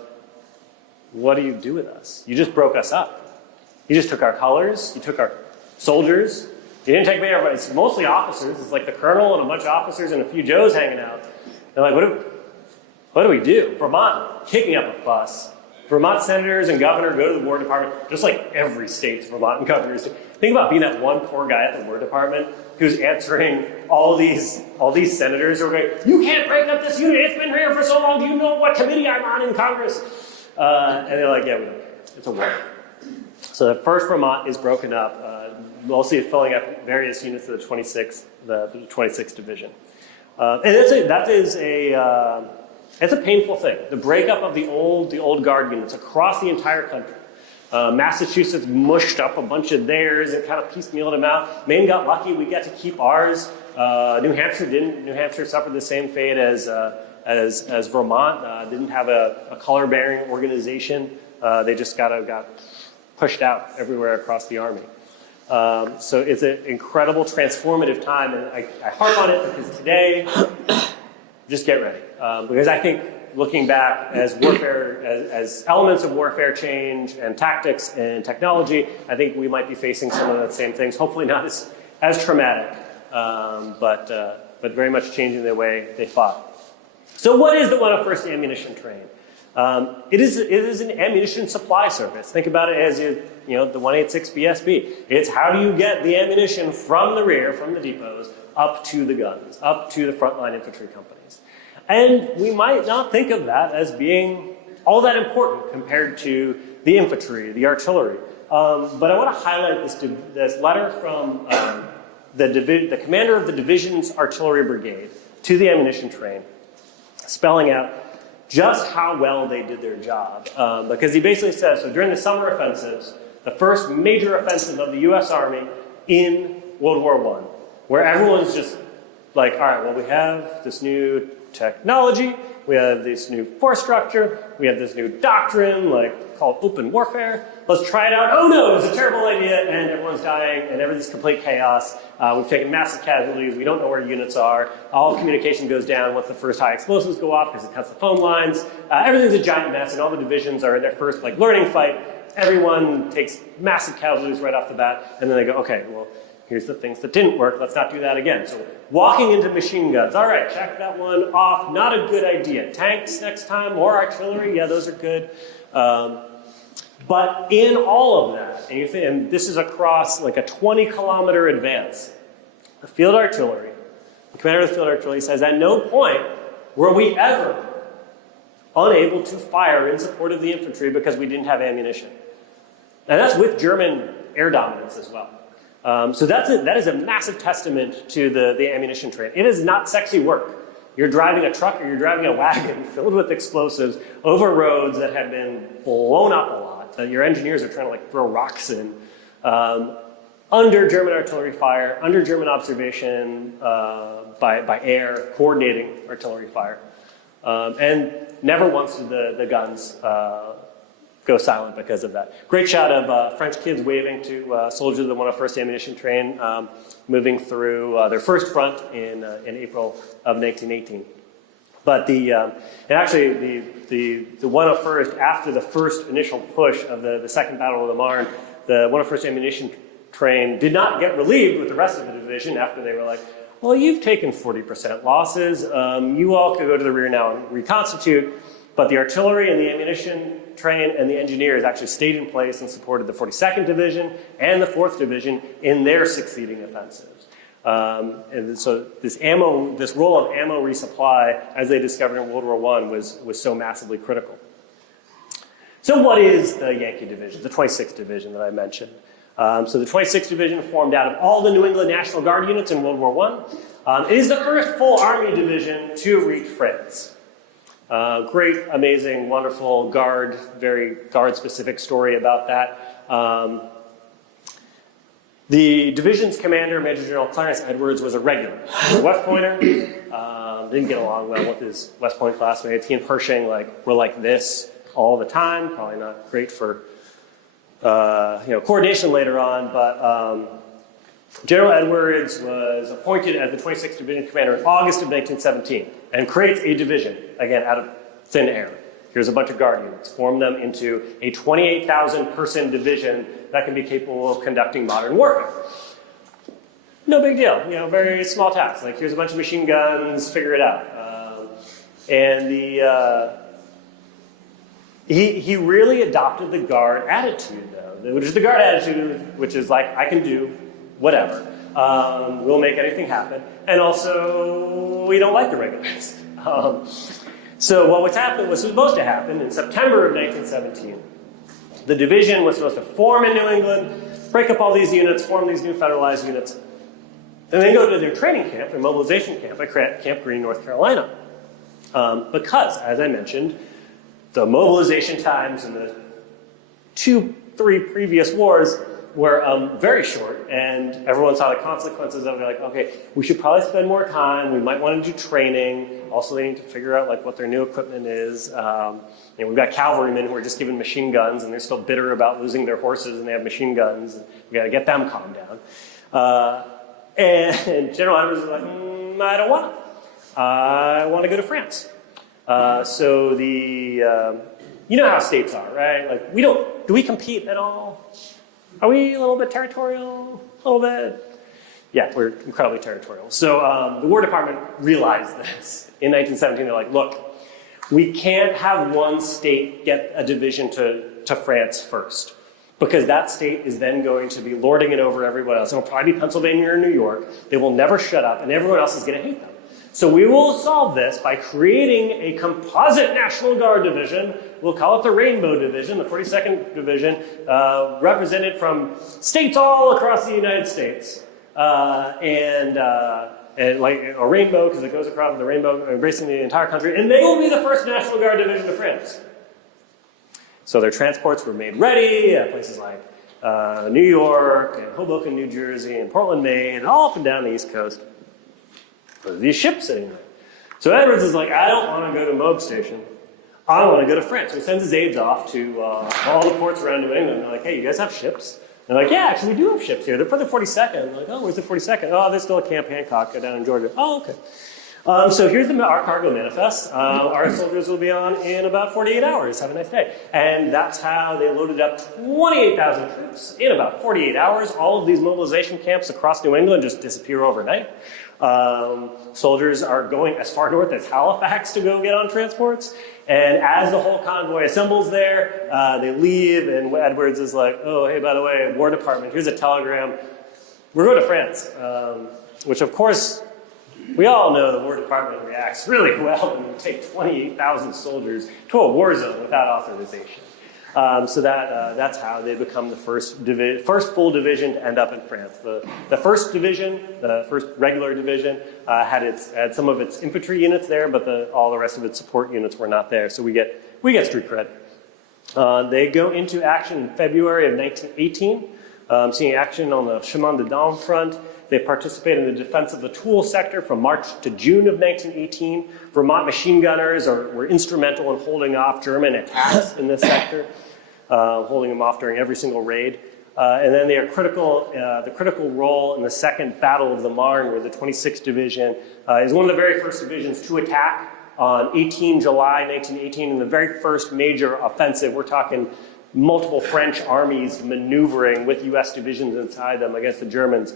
what do you do with us? You just broke us up. You just took our colors, you took our soldiers, you didn't take me everybody. It's mostly officers. It's like the colonel and a bunch of officers and a few Joes hanging out. They're like, what do we do? Vermont kicking up a fuss. Vermont senators and governor go to the War Department, just like every state's Vermont governors do. Think about being that one poor guy at the War Department who's answering all these senators who are going, you can't break up this unit, it's been here for so long, do you know what committee I'm on in Congress? And they're like, yeah, we don't care. It's a war. So the 1st Vermont is broken up, mostly filling up various units of the 26th Division. And it's a painful thing. The breakup of the old Guard units across the entire country. Massachusetts mushed up a bunch of theirs and kind of piecemealed them out. Maine got lucky, we got to keep ours. New Hampshire didn't. New Hampshire suffered the same fate as Vermont. Didn't have a color-bearing organization. They just got pushed out everywhere across the Army. So it's an incredible transformative time, and I harp on it because today, just get ready. Because I think looking back as warfare, as elements of warfare change and tactics and technology, I think we might be facing some of the same things. Hopefully not as traumatic, but very much changing the way they fought. So what is the 101st Ammunition Train? It is an ammunition supply service. Think about it as the 186 BSB. It's how do you get the ammunition from the rear, from the depots, up to the guns, up to the frontline infantry companies. And we might not think of that as being all that important compared to the infantry, the artillery. But I want to highlight this letter from the commander of the division's artillery brigade to the ammunition train, spelling out just how well they did their job. Because he basically says, so during the summer offensives, the first major offensive of the U.S. Army in World War I, where everyone's just like, all right, well, we have this new technology, We have this new force structure. We have this new doctrine, like called open warfare. Let's try it out. Oh no, it's a terrible idea, and everyone's dying, and everything's complete chaos. We've taken massive casualties. We don't know where units are. All communication goes down once the first high explosives go off because it cuts the phone lines. Everything's a giant mess, and all the divisions are in their first learning fight. Everyone takes massive casualties right off the bat, and then they go, okay, well, here's the things that didn't work. Let's not do that again. So walking into machine guns. All right, check that one off. Not a good idea. Tanks next time, more artillery. Yeah, those are good. But in all of that, and this is across like a 20-kilometer advance, the field artillery, the commander of the field artillery says, at no point were we ever unable to fire in support of the infantry because we didn't have ammunition. And that's with German air dominance as well. So that is a massive testament to the ammunition train. It is not sexy work. You're driving a truck or you're driving a wagon filled with explosives over roads that have been blown up a lot. Your engineers are trying to throw rocks in. Under German artillery fire, under German observation by air, coordinating artillery fire. And never once did the guns go silent because of that. Great shot of French kids waving to soldiers of the 101st Ammunition Train moving through their first front in April of 1918. But and actually the 101st, after the first initial push of the Second Battle of the Marne, the 101st Ammunition Train did not get relieved with the rest of the division after they were like, well, you've taken 40% losses. You all could go to the rear now and reconstitute. But the artillery and the ammunition train and the engineers actually stayed in place and supported the 42nd Division and the 4th Division in their succeeding offensives. And so this role of ammo resupply, as they discovered in World War I, was so massively critical. So what is the Yankee Division, the 26th Division that I mentioned? So the 26th Division formed out of all the New England National Guard units in World War I. It is the first full Army division to reach France. Great, amazing, wonderful Guard, very Guard-specific story about that. The division's commander, Major General Clarence Edwards, was a regular. He was a West Pointer. Didn't get along well with his West Point classmates. He and Pershing were like this all the time. Probably not great for coordination later on. But General Edwards was appointed as the 26th Division commander in August of 1917 and creates a division, again, out of thin air. Here's a bunch of Guard units. Form them into a 28,000-person division that can be capable of conducting modern warfare. No big deal. Very small task. Here's a bunch of machine guns, figure it out. And he really adopted the Guard attitude, though, which is the Guard attitude, which is I can do whatever. We'll make anything happen. And also, we don't like the regulars. So what was supposed to happen in September of 1917, the division was supposed to form in New England, break up all these units, form these new federalized units, and then go to their training camp, their mobilization camp at Camp Greene, North Carolina. Because, as I mentioned, the mobilization times in the 2-3 previous wars were very short, and everyone saw the consequences of it. Okay, we should probably spend more time. We might want to do training. Also, they need to figure out what their new equipment is. We've got cavalrymen who are just given machine guns, and they're still bitter about losing their horses, and they have machine guns. And we got to get them calmed down. And General Edwards was like, I don't want to. I want to go to France. So you know how states are, right? Do we compete at all? Are we a little bit territorial? A little bit? Yeah, we're incredibly territorial. So the War Department realized this. In 1917, they're like, look, we can't have one state get a division to France first, because that state is then going to be lording it over everyone else. It'll probably be Pennsylvania or New York. They will never shut up, and everyone else is going to hate them. So we will solve this by creating a composite National Guard division. We'll call it the Rainbow Division, the 42nd Division, represented from states all across the United States. And like a rainbow, because it goes across the rainbow, embracing the entire country. And they will be the first National Guard division to France. So their transports were made ready at places like New York, and Hoboken, New Jersey, and Portland, Maine, and all up and down the East Coast. These ships sitting there. So Edwards is like, I don't want to go to Moab Station. I want to go to France. So he sends his aides off to all the ports around New England. They're like, hey, you guys have ships? They're like, yeah, actually, we do have ships here. They're for the 42nd. They're like, oh, where's the 42nd? Oh, there's still a Camp Hancock down in Georgia. Oh, okay. So here's our cargo manifest. Our soldiers will be on in about 48 hours. Have a nice day. And that's how they loaded up 28,000 troops in about 48 hours. All of these mobilization camps across New England just disappear overnight. Soldiers are going as far north as Halifax to go get on transports. And as the whole convoy assembles there, they leave, and Edwards is like, oh, hey, by the way, War Department, here's a telegram. We're going to France. Which, of course, we all know the War Department reacts really well when you take 28,000 soldiers to a war zone without authorization. So that's how they become the first full division to end up in France. The first division, the first regular division, had some of its infantry units there, but all the rest of its support units were not there. So we get street cred. They go into action in February of 1918, seeing action on the Chemin de Dam front. They participate in the defense of the Toul sector from March to June of 1918. Vermont machine gunners were instrumental in holding off German attacks in this sector, holding them off during every single raid. And then they are the critical role in the Second Battle of the Marne, where the 26th Division is one of the very first divisions to attack on 18 July 1918 in the very first major offensive. We're talking multiple French armies maneuvering with U.S. divisions inside them against the Germans.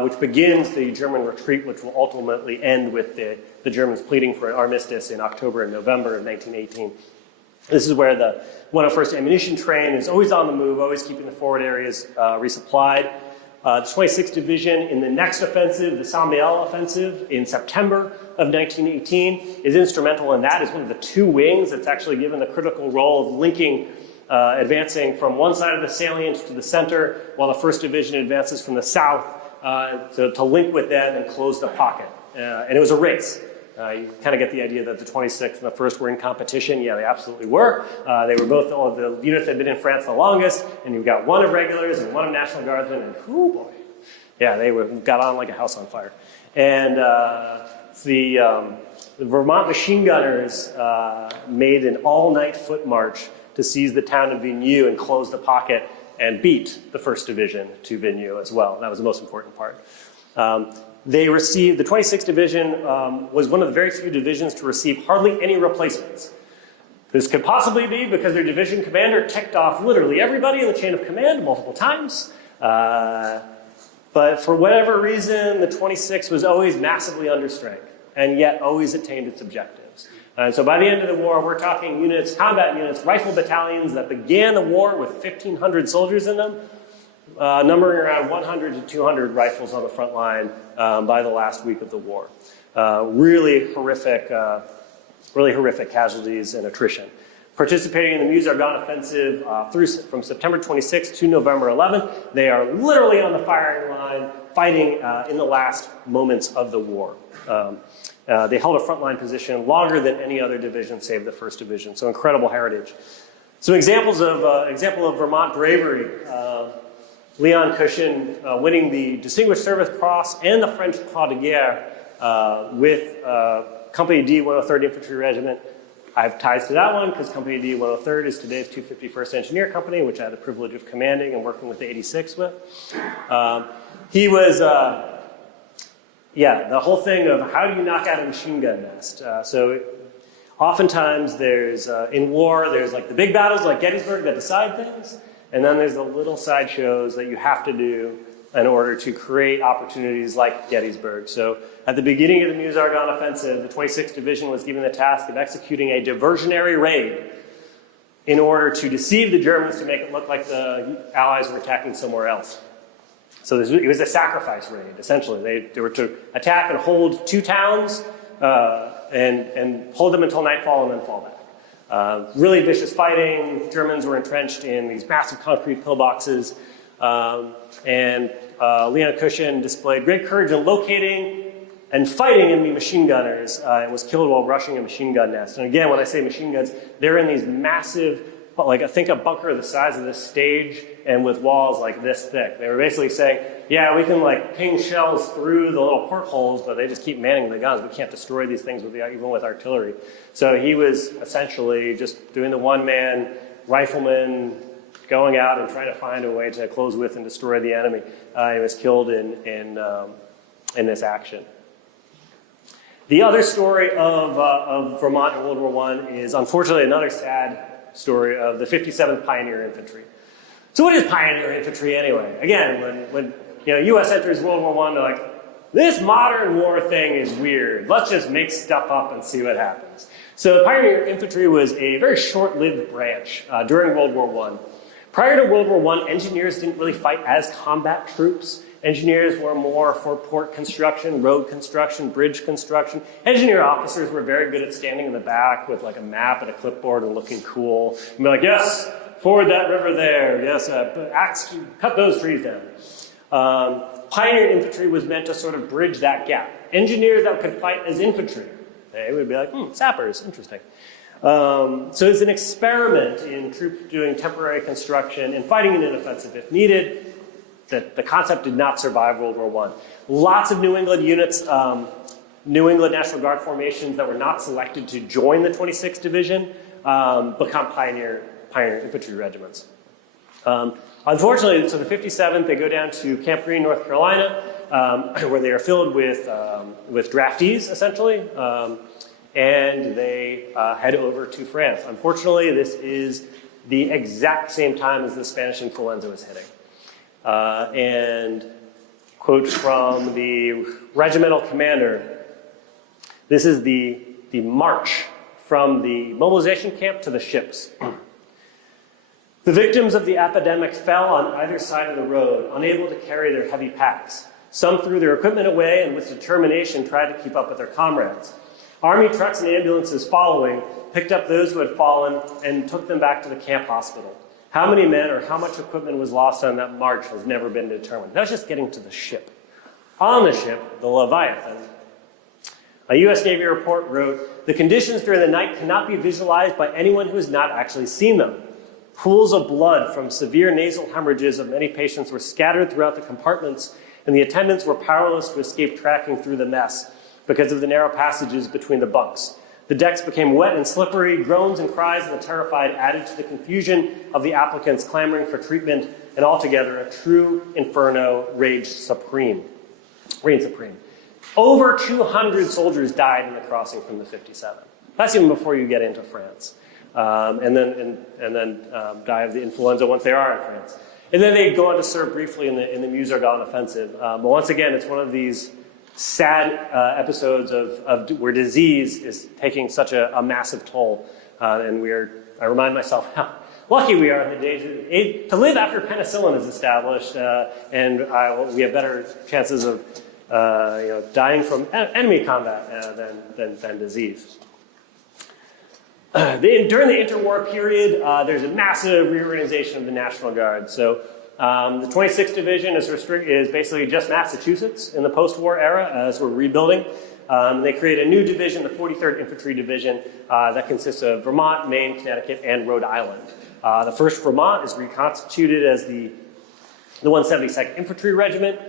Which begins the German retreat, which will ultimately end with the Germans pleading for an armistice in October and November of 1918. This is where the 101st Ammunition Train is always on the move, always keeping the forward areas resupplied. The 26th Division in the next offensive, the Saint-Mihiel offensive in September of 1918, is instrumental in that. It's one of the two wings that's actually given the critical role of linking advancing from one side of the salient to the center, while the 1st Division advances from the south to link with them and close the pocket. And it was a race. You kind of get the idea that the 26th and the 1st were in competition. Yeah, they absolutely were. They were both the units that had been in France the longest, and you've got one of regulars and one of National Guardsmen, and whoo boy. Yeah, they got on like a house on fire. And the Vermont machine gunners made an all-night foot march to seize the town of Vigneaux and close the pocket and beat the 1st Division to Vigneaux as well. That was the most important part. They received, the 26th Division was one of the very few divisions to receive hardly any replacements. This could possibly be because their division commander ticked off literally everybody in the chain of command multiple times. But for whatever reason, the 26th was always massively understrength and yet always attained its objectives. And so by the end of the war, we're talking units, combat units, rifle battalions that began the war with 1,500 soldiers in them, numbering around 100 to 200 rifles on the front line by the last week of the war. Really horrific casualties and attrition. Participating in the Meuse-Argonne offensive from September 26th to November 11th, they are literally on the firing line, fighting in the last moments of the war. They held a frontline position longer than any other division save the 1st Division, so incredible heritage. Some example of Vermont bravery. Leon Cushion winning the Distinguished Service Cross and the French Croix de Guerre with Company D 103rd Infantry Regiment. I have ties to that one because Company D 103rd is today's 251st Engineer Company, which I had the privilege of commanding and working with the 86 with. He was, the whole thing of how do you knock out a machine gun nest? So oftentimes there's, in war, there's like the big battles like Gettysburg that decide things, and then there's the little sideshows that you have to do in order to create opportunities like Gettysburg. So at the beginning of the Meuse-Argonne offensive, the 26th Division was given the task of executing a diversionary raid in order to deceive the Germans to make it look like the Allies were attacking somewhere else. So it was a sacrifice raid, essentially. They were to attack and hold two towns and hold them until nightfall and then fall back. Really vicious fighting. Germans were entrenched in these massive concrete pillboxes. And Leon Cushion displayed great courage in locating and fighting enemy machine gunners. And was killed while rushing a machine gun nest. And again, when I say machine guns, they're in these massive like think a bunker the size of this stage and with walls like this thick. They were basically saying, yeah, we can like ping shells through the little portholes, but they just keep manning the guns. We can't destroy these things even with artillery. So he was essentially just doing the one-man rifleman, going out and trying to find a way to close with and destroy the enemy. He was killed in this action. The other story of Vermont in World War I is unfortunately another sad story of the 57th Pioneer Infantry. So what is Pioneer Infantry anyway? Again, when U.S. enters World War I, they're like, this modern war thing is weird. Let's just make stuff up and see what happens. So Pioneer Infantry was a very short-lived branch during World War I. Prior to World War I, engineers didn't really fight as combat troops. Engineers were more for port construction, road construction, bridge construction. Engineer officers were very good at standing in the back with like a map and a clipboard and looking cool. And be like, yes, ford that river there. Yes, cut those trees down. Pioneer infantry was meant to sort of bridge that gap. Engineers that could fight as infantry, they would be like, sappers, interesting. So it's an experiment in troops doing temporary construction and fighting in an offensive if needed. That the concept did not survive World War I. Lots of New England units, New England National Guard formations that were not selected to join the 26th Division become pioneer infantry regiments. Unfortunately, so the 57th, they go down to Camp Green, North Carolina, where they are filled with draftees, essentially, and they head over to France. Unfortunately, this is the exact same time as the Spanish influenza was hitting. And quote from the regimental commander, this is the march from the mobilization camp to the ships. The victims of the epidemic fell on either side of the road, unable to carry their heavy packs. Some threw their equipment away and with determination tried to keep up with their comrades. Army trucks and ambulances following picked up those who had fallen and took them back to the camp hospital. How many men or how much equipment was lost on that march has never been determined. That was just getting to the ship. On the ship, the Leviathan, a U.S. Navy report wrote, the conditions during the night cannot be visualized by anyone who has not actually seen them. Pools of blood from severe nasal hemorrhages of many patients were scattered throughout the compartments, and the attendants were powerless to escape tracking through the mess because of the narrow passages between the bunks. The decks became wet and slippery. Groans and cries of the terrified added to the confusion of the applicants clamoring for treatment, and altogether a true inferno reigned supreme. Over 200 soldiers died in the crossing from the 57. That's even before you get into France. And then die of the influenza once they are in France. And then they go on to serve briefly in the Meuse-Argonne offensive. But once again, it's one of these sad episodes of where disease is taking such a massive toll. And I remind myself how lucky we are in the days to live after penicillin is established, and we have better chances of dying from enemy combat than disease. During the interwar period, there's a massive reorganization of the National Guard. So the 26th Division is basically just Massachusetts in the post-war era as we're rebuilding. They create a new division, the 43rd Infantry Division, that consists of Vermont, Maine, Connecticut, and Rhode Island. The 1st Vermont is reconstituted as the 172nd Infantry Regiment,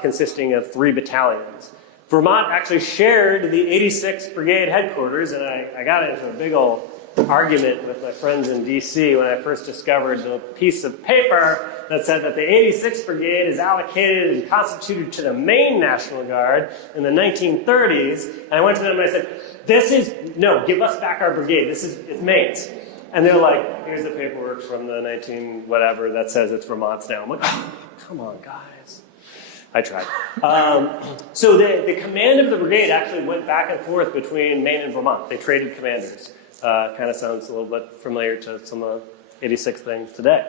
consisting of 3 battalions. Vermont actually shared the 86th Brigade headquarters, and I got into a big old argument with my friends in DC when I first discovered the piece of paper that said that the 86th Brigade is allocated and constituted to the Maine National Guard in the 1930s. And I went to them and I said, no, give us back our brigade. It's Maine's. And they're like, here's the paperwork from the 19 whatever that says it's Vermont's now. I'm like, oh, come on, guys. I tried. So the command of the brigade actually went back and forth between Maine and Vermont. They traded commanders. Kind of sounds a little bit familiar to some of the 86 things today.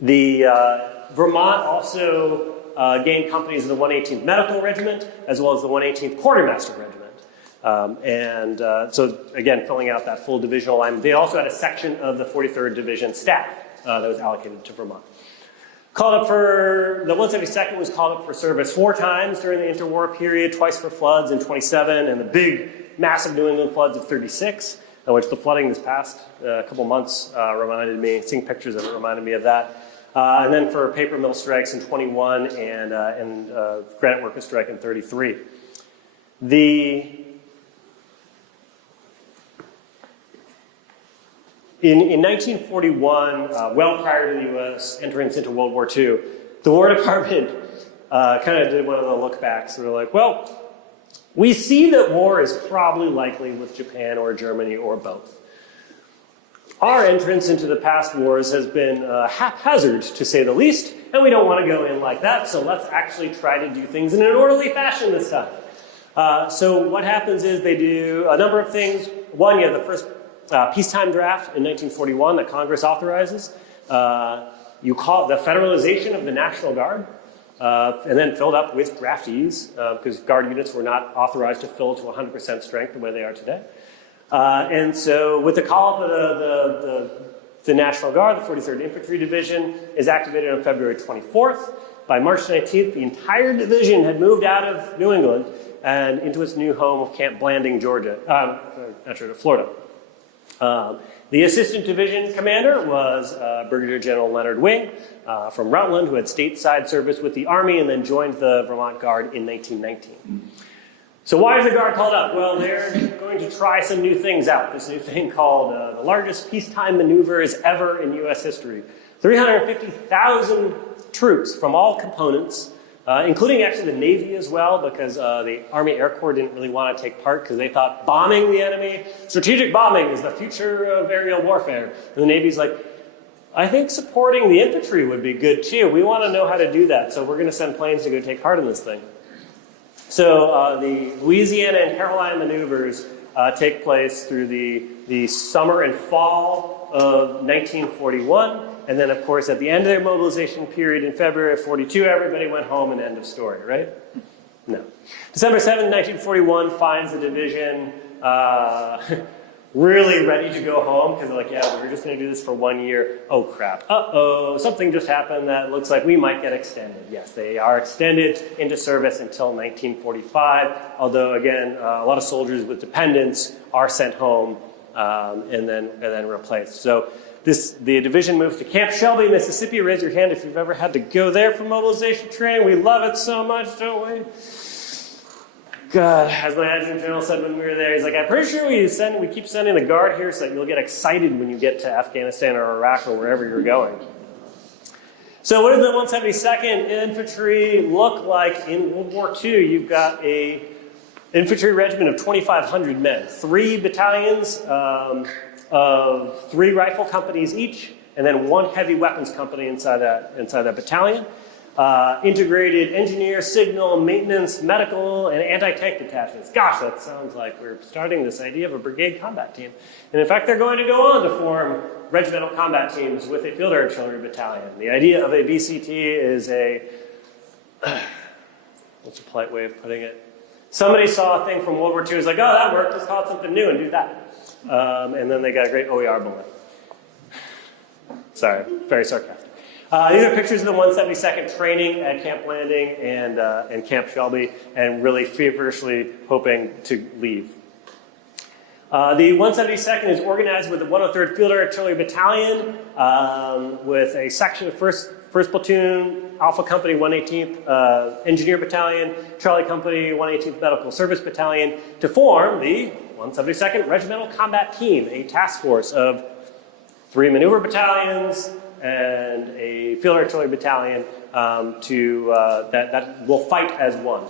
Vermont also gained companies of the 118th Medical Regiment as well as the 118th Quartermaster Regiment. So again, filling out that full divisional alignment. They also had a section of the 43rd Division staff that was allocated to Vermont. Called up for, the 172nd was called up for service 4 times during the interwar period, twice for floods in 27 and the big, massive New England floods of 36. which the flooding this past couple months reminded me, seeing pictures of it reminded me of that. And then for paper mill strikes in 21 and granite worker strike in 33. In 1941, well prior to the U.S. entrance into World War II, the War Department kind of did one of the look backs. They were like, well, we see that war is probably likely with Japan or Germany or both. Our entrance into the past wars has been haphazard, to say the least, and we don't want to go in like that, so let's actually try to do things in an orderly fashion this time. So what happens is they do a number of things. One, you have the first peacetime draft in 1941 that Congress authorizes. You call it the federalization of the National Guard, and then filled up with draftees, because Guard units were not authorized to fill to 100% strength the way they are today. And so with the call-up of the National Guard, the 43rd Infantry Division is activated on February 24th. By March 19th, the entire division had moved out of New England and into its new home of Camp Blanding, Florida. The assistant division commander was Brigadier General Leonard Wing from Rutland, who had stateside service with the Army and then joined the Vermont Guard in 1919. So why is the Guard called up? Well, they're going to try some new things out. This new thing called the largest peacetime maneuvers ever in U.S. history. 350,000 troops from all components, including actually the Navy as well, because the Army Air Corps didn't really want to take part because they thought bombing the enemy, strategic bombing is the future of aerial warfare. And the Navy's like, I think supporting the infantry would be good too. We want to know how to do that, so we're going to send planes to go take part in this thing. So the Louisiana and Carolina maneuvers take place through the summer and fall of 1941. And then, of course, at the end of their mobilization period in February of 42, everybody went home and end of story, right? No. December 7, 1941 finds the division really ready to go home because they're like, yeah, we were just going to do this for 1 year. Oh, crap. Uh-oh, something just happened that looks like we might get extended. Yes, they are extended into service until 1945, although, again, a lot of soldiers with dependents are sent home and then replaced. So the division moves to Camp Shelby, Mississippi. Raise your hand if you've ever had to go there for mobilization training. We love it so much, don't we? God, as my adjutant general said when we were there, he's like, I'm pretty sure we keep sending the Guard here so that you'll get excited when you get to Afghanistan or Iraq or wherever you're going. So what does the 172nd Infantry look like in World War II? You've got a infantry regiment of 2,500 men, 3 battalions of 3 rifle companies each, and then 1 heavy weapons company inside that battalion. Integrated engineer, signal, maintenance, medical, and anti-tank detachments. Gosh, that sounds like we're starting this idea of a brigade combat team. And in fact, they're going to go on to form regimental combat teams with a field artillery battalion. The idea of a BCT is what's a polite way of putting it? Somebody saw a thing from World War II, was like, oh, that worked, let's call it something new and do that. And then they got a great OER bullet. Sorry, very sarcastic. These are pictures of the 172nd training at Camp Blanding and Camp Shelby, and really feverishly hoping to leave. The 172nd is organized with the 103rd Field Artillery Battalion, with a section of 1st Platoon, Alpha Company, 118th Engineer Battalion, Charlie Company, 118th Medical Service Battalion, to form the 172nd Regimental Combat Team, a task force of 3 maneuver battalions and a field artillery battalion that will fight as one.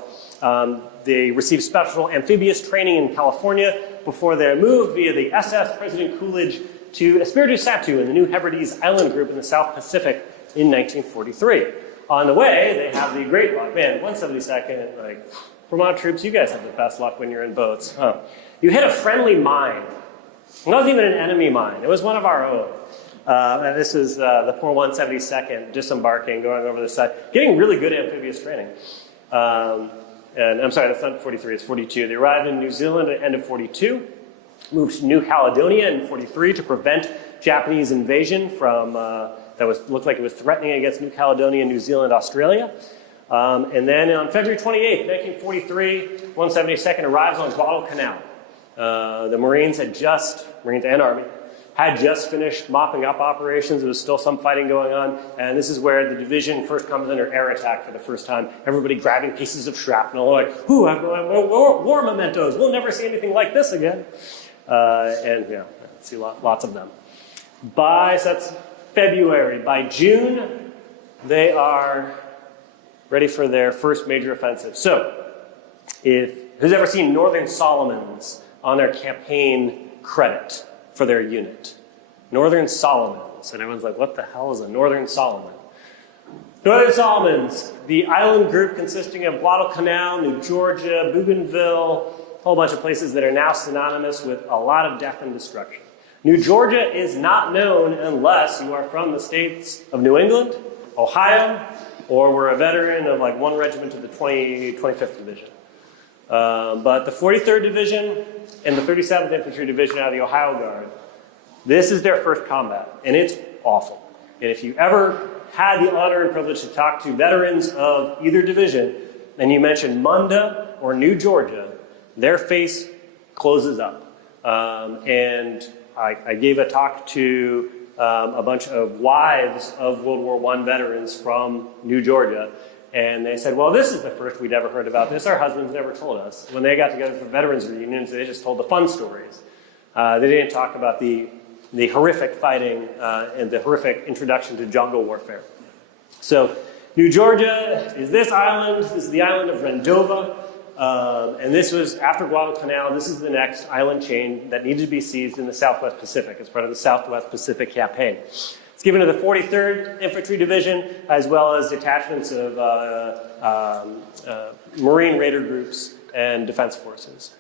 They received special amphibious training in California before they're moved via the SS President Coolidge to Espiritu Santo in the New Hebrides Island Group in the South Pacific in 1943. On the way, they have the great luck. Man, 172nd, like, Vermont troops, you guys have the best luck when you're in boats, huh? You hit a friendly mine. It wasn't even an enemy mine. It was one of our own. And this is the poor 172nd disembarking, going over the side, getting really good amphibious training. And I'm sorry, that's not 43, it's 42. They arrived in New Zealand at the end of 42, moved to New Caledonia in 43 to prevent Japanese invasion from, looked like it was threatening against New Caledonia, New Zealand, Australia. And then on February 28, 1943, 172nd arrives on Guadalcanal. The Marines and Army, had just finished mopping up operations. There was still some fighting going on. And this is where the division first comes under air attack for the first time. Everybody grabbing pieces of shrapnel, like, ooh, war mementos. We'll never see anything like this again. And yeah, see lots of them. So that's February. By June, they are ready for their first major offensive. So, who's ever seen Northern Solomons on their campaign credit for their unit? Northern Solomons. And everyone's like, what the hell is a Northern Solomon? Northern Solomons, the island group consisting of Guadalcanal, New Georgia, Bougainville, a whole bunch of places that are now synonymous with a lot of death and destruction. New Georgia is not known unless you are from the states of New England, Ohio, or were a veteran of like one regiment of the 25th Division. But the 43rd Division and the 37th Infantry Division out of the Ohio Guard, this is their first combat, and it's awful. And if you ever had the honor and privilege to talk to veterans of either division, and you mention Munda or New Georgia, their face closes up. And I gave a talk to a bunch of wives of World War I veterans from New Georgia, and they said, well, this is the first we'd ever heard about this. Our husbands never told us. When they got together for veterans reunions, they just told the fun stories. They didn't talk about the horrific fighting and the horrific introduction to jungle warfare. So New Georgia is this island. This is the island of Rendova. And this was after Guadalcanal. This is the next island chain that needed to be seized in the Southwest Pacific as part of the Southwest Pacific campaign. It's given to the 43rd Infantry Division as well as detachments of Marine Raider groups and defense forces.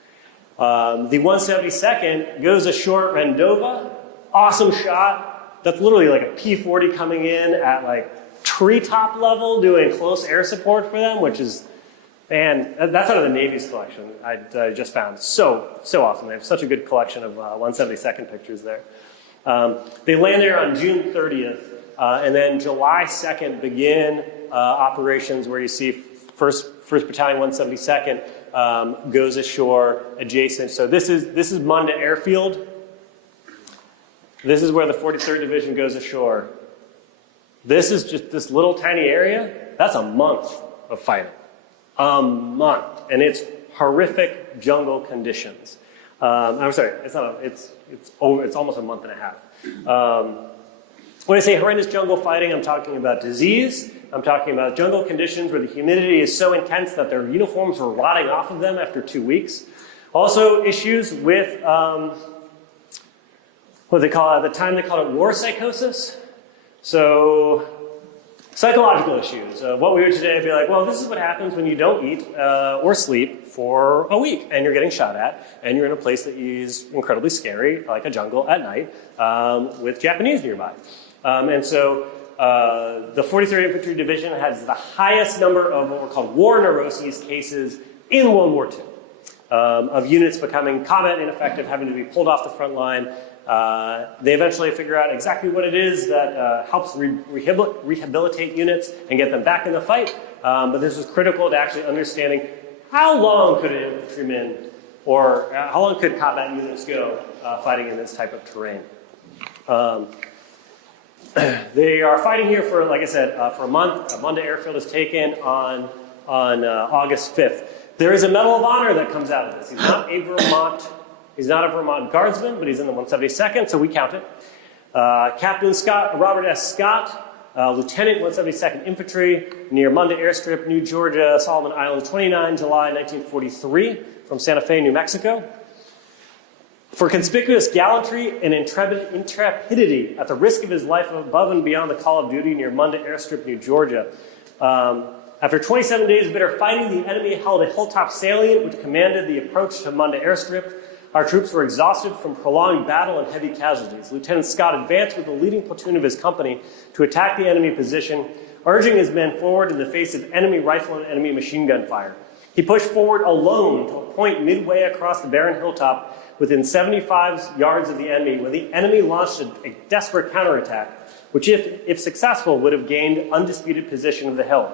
The 172nd goes ashore at Rendova. Awesome shot. That's literally like a P-40 coming in at like treetop level doing close air support for them, which is, man, that's out of the Navy's collection I just found. So awesome. They have such a good collection of 172nd pictures there. They land there on June 30th, and then July 2nd begin operations where you see 1st Battalion 172nd goes ashore adjacent. So this is Munda Airfield. This is where the 43rd Division goes ashore. This is just this little tiny area. That's a month of fighting. A month. And it's horrific jungle conditions. I'm sorry, it's almost a month and a half. When I say horrendous jungle fighting, I'm talking about disease. I'm talking about jungle conditions where the humidity is so intense that their uniforms were rotting off of them after 2 weeks. Also issues with what they call at the time, they called it war psychosis. So psychological issues. What we would today be like, well, this is what happens when you don't eat or sleep for a week and you're getting shot at and you're in a place that is incredibly scary, like a jungle at night, with Japanese nearby. And so the 43rd Infantry Division has the highest number of what were called war neuroses cases in World War II, of units becoming combat ineffective, having to be pulled off the front line. They eventually figure out exactly what it is that helps rehabilitate units and get them back in the fight. But this was critical to actually understanding how long could an infantryman or how long could combat units go fighting in this type of terrain. They are fighting here for, like I said, for a month. Munda Airfield is taken on August 5th. There is a Medal of Honor that comes out of this. He's not a Vermont Guardsman, but he's in the 172nd, so we count it. Captain Robert S. Scott, Lieutenant 172nd Infantry, near Munda Airstrip, New Georgia, Solomon Islands, 29 July 1943, from Santa Fe, New Mexico. For conspicuous gallantry and intrepidity at the risk of his life above and beyond the call of duty near Munda Airstrip, New Georgia. After 27 days of bitter fighting, the enemy held a hilltop salient which commanded the approach to Munda Airstrip. Our troops were exhausted from prolonged battle and heavy casualties. Lieutenant Scott advanced with the leading platoon of his company to attack the enemy position, urging his men forward in the face of enemy rifle and enemy machine gun fire. He pushed forward alone to a point midway across the barren hilltop within 75 yards of the enemy, when the enemy launched a desperate counterattack, which, if successful, would have gained undisputed position of the hill.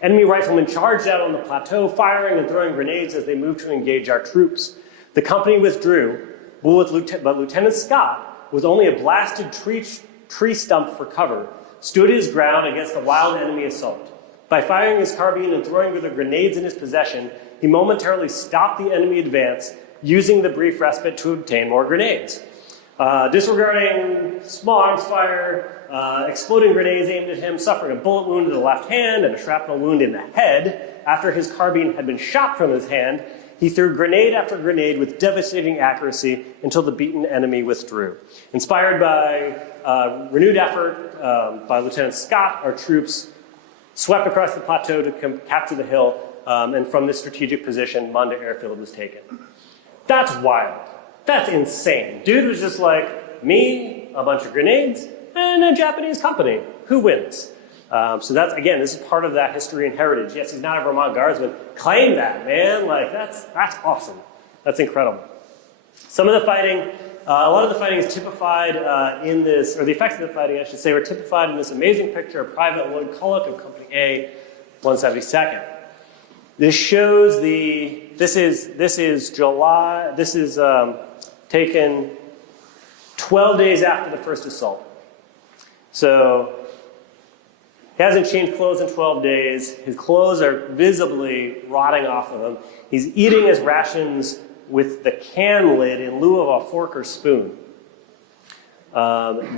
Enemy riflemen charged out on the plateau, firing and throwing grenades as they moved to engage our troops. The company withdrew, but Lieutenant Scott, with only a blasted tree stump for cover, stood his ground against the wild enemy assault. By firing his carbine and throwing the grenades in his possession, he momentarily stopped the enemy advance, using the brief respite to obtain more grenades. Disregarding small arms fire, exploding grenades aimed at him, suffering a bullet wound in the left hand and a shrapnel wound in the head. After his carbine had been shot from his hand, he threw grenade after grenade with devastating accuracy until the beaten enemy withdrew. Inspired by renewed effort by Lieutenant Scott, our troops swept across the plateau to capture the hill, and from this strategic position, Munda Airfield was taken. That's wild. That's insane. Dude was just like, me, a bunch of grenades, and a Japanese company. Who wins? So that's, again, this is part of that history and heritage. Yes, he's not a Vermont Guardsman. Claim that, man. Like, that's awesome. That's incredible. Some of the fighting, a lot of the fighting is typified in this, or the effects of the fighting, I should say, were typified in this amazing picture of Private Lloyd Culloch of Company A, 172nd. This shows this is July, this is taken 12 days after the first assault. So he hasn't changed clothes in 12 days. His clothes are visibly rotting off of him. He's eating his rations with the can lid in lieu of a fork or spoon.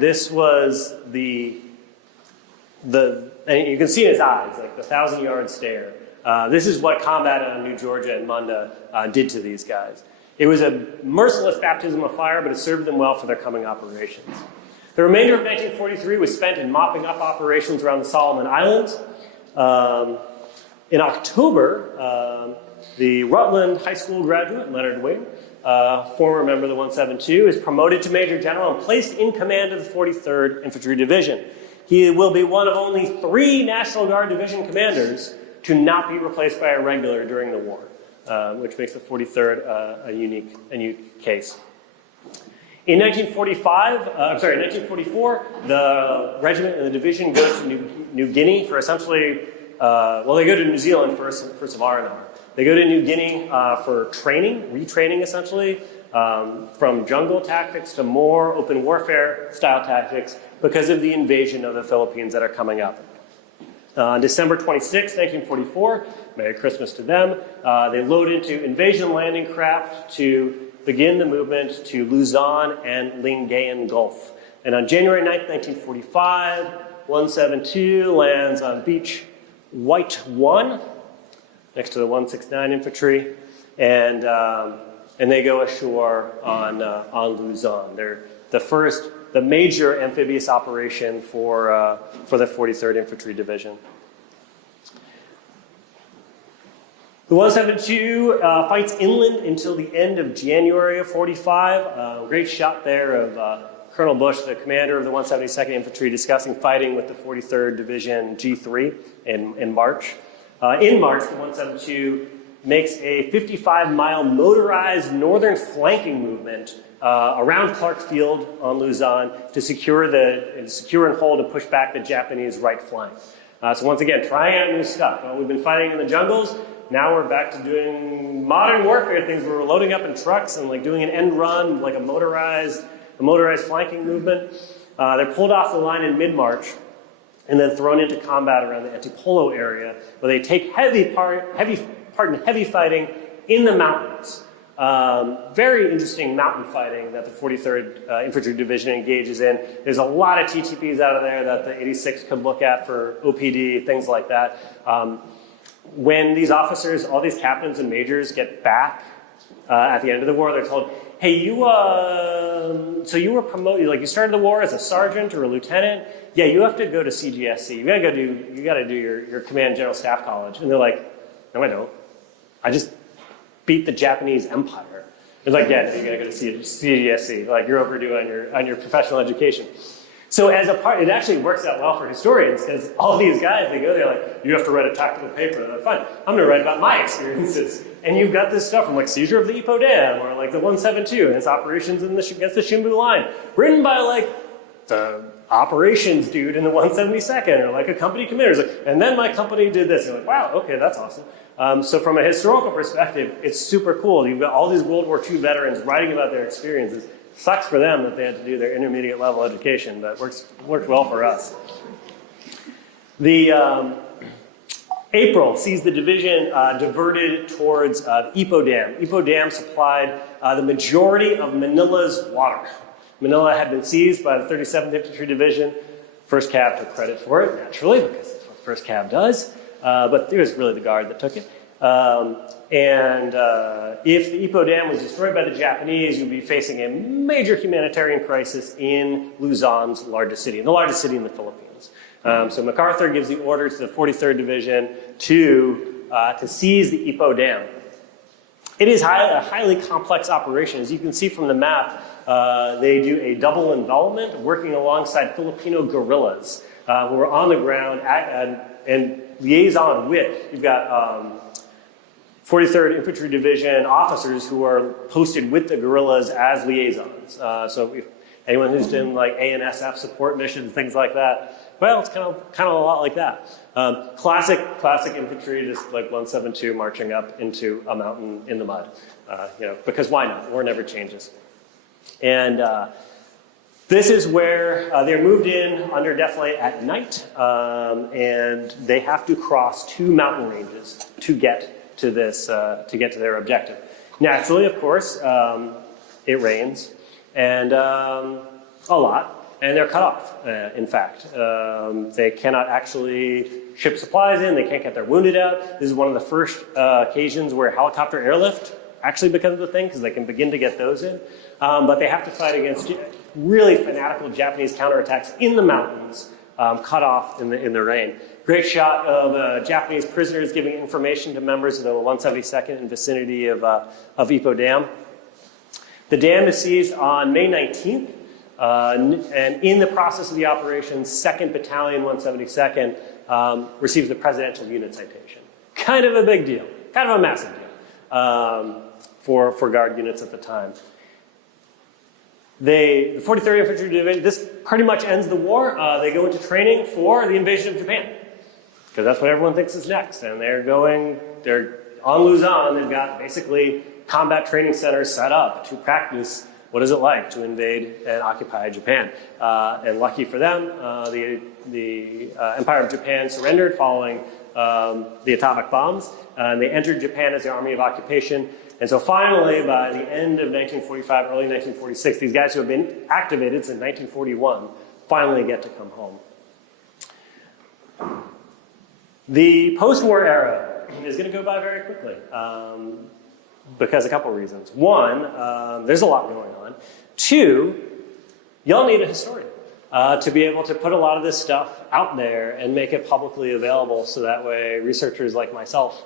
This was and you can see in his eyes, like the 1,000-yard stare. This is what combat on New Georgia and Munda did to these guys. It was a merciless baptism of fire, but it served them well for their coming operations. The remainder of 1943 was spent in mopping up operations around the Solomon Islands. In October, the Rutland High School graduate, Leonard Wing, former member of the 172, is promoted to Major General and placed in command of the 43rd Infantry Division. He will be one of only 3 National Guard Division commanders to not be replaced by a regular during the war, which makes the 43rd a unique case. In 1944, the regiment and the division go to New Guinea for essentially, they go to New Zealand for some R&R. They go to New Guinea for training, retraining essentially, from jungle tactics to more open warfare style tactics because of the invasion of the Philippines that are coming up. On December 26, 1944, Merry Christmas to them, they load into invasion landing craft to begin the movement to Luzon and Lingayen Gulf. And on January 9, 1945, 172 lands on Beach White 1, next to the 169 Infantry, and they go ashore on Luzon. They're the major amphibious operation for the 43rd Infantry Division. The 172 fights inland until the end of January of 45. Great shot there of Colonel Bush, the commander of the 172nd Infantry, discussing fighting with the 43rd Division G3 in March. In March, the 172 makes a 55-mile motorized northern flanking movement around Clark Field on Luzon to secure and hold and push back the Japanese right flank. So once again, trying out new stuff. We've been fighting in the jungles. Now we're back to doing modern warfare things where we're loading up in trucks and like doing an end run, like a motorized flanking movement. They're pulled off the line in mid-March and then thrown into combat around the Antipolo area, where they take part in heavy fighting in the mountains. Very interesting mountain fighting that the 43rd Infantry Division engages in. There's a lot of TTPs out of there that the 86 could look at for OPD, things like that. When these officers, all these captains and majors get back at the end of the war, they're told, hey, so you were promoted, like you started the war as a sergeant or a lieutenant? Yeah, you have to go to CGSC. You gotta do your Command General Staff College. And they're like, no, I don't. I just beat the Japanese Empire. They're like, yeah, no, you gotta go to CGSC. Like you're overdue on your professional education. So as a part, it actually works out well for historians because all these guys, they go there like, you have to write a tactical paper. And they're like, fine, I'm gonna write about my experiences. And you've got this stuff from like seizure of the Ipoh Dam or like the 172 and its operations against the Shimbu Line, written by like the operations dude in the 172nd or like a company commander. Like, and then my company did this. And you're like, wow, okay, that's awesome. So from a historical perspective, it's super cool. You've got all these World War II veterans writing about their experiences. Sucks for them that they had to do their intermediate level education, but works well for us. The April sees the division diverted towards Ipoh Dam. Ipoh Dam supplied the majority of Manila's water. Manila had been seized by the 37th Infantry Division. 1st Cav took credit for it, naturally, because that's what 1st Cav does. But it was really the Guard that took it. If the Ipoh Dam was destroyed by the Japanese, you'd be facing a major humanitarian crisis in Luzon's largest city, the largest city in the Philippines. So MacArthur gives the order to the 43rd Division to seize the Ipoh Dam. It is a highly complex operation. As you can see from the map, they do a double envelopment working alongside Filipino guerrillas who are on the ground and liaison with. You've got 43rd Infantry Division officers who are posted with the guerrillas as liaisons. So if anyone who's done like ANSF support missions, things like that, well, it's kind of a lot like that. Classic infantry, just like 172 marching up into a mountain in the mud. Because why not? War never changes. And this is where they're moved in under death light at night, and they have to cross 2 mountain ranges to get to this, to get to their objective. Naturally, of course, it rains, and a lot. And they're cut off, in fact. They cannot actually ship supplies in. They can't get their wounded out. This is one of the first occasions where helicopter airlift actually becomes a thing because they can begin to get those in. But they have to fight against really fanatical Japanese counterattacks in the mountains, cut off in the rain. Great shot of Japanese prisoners giving information to members of the 172nd in vicinity of Ipoh Dam. The dam is seized on May 19th. And in the process of the operation, 2nd Battalion, 172nd, receives the Presidential Unit Citation. Kind of a big deal, kind of a massive deal for Guard units at the time. The 43rd Infantry Division, this pretty much ends the war. They go into training for the invasion of Japan, because that's what everyone thinks is next. And they're on Luzon. They've got basically combat training centers set up to practice what is it like to invade and occupy Japan? And lucky for them, the Empire of Japan surrendered following the atomic bombs. And they entered Japan as the Army of Occupation. And so finally, by the end of 1945, early 1946, these guys who have been activated since 1941 finally get to come home. The post-war era is going to go by very quickly. Because a couple of reasons. One, there's a lot going on. 2, y'all need a historian to be able to put a lot of this stuff out there and make it publicly available so that way researchers like myself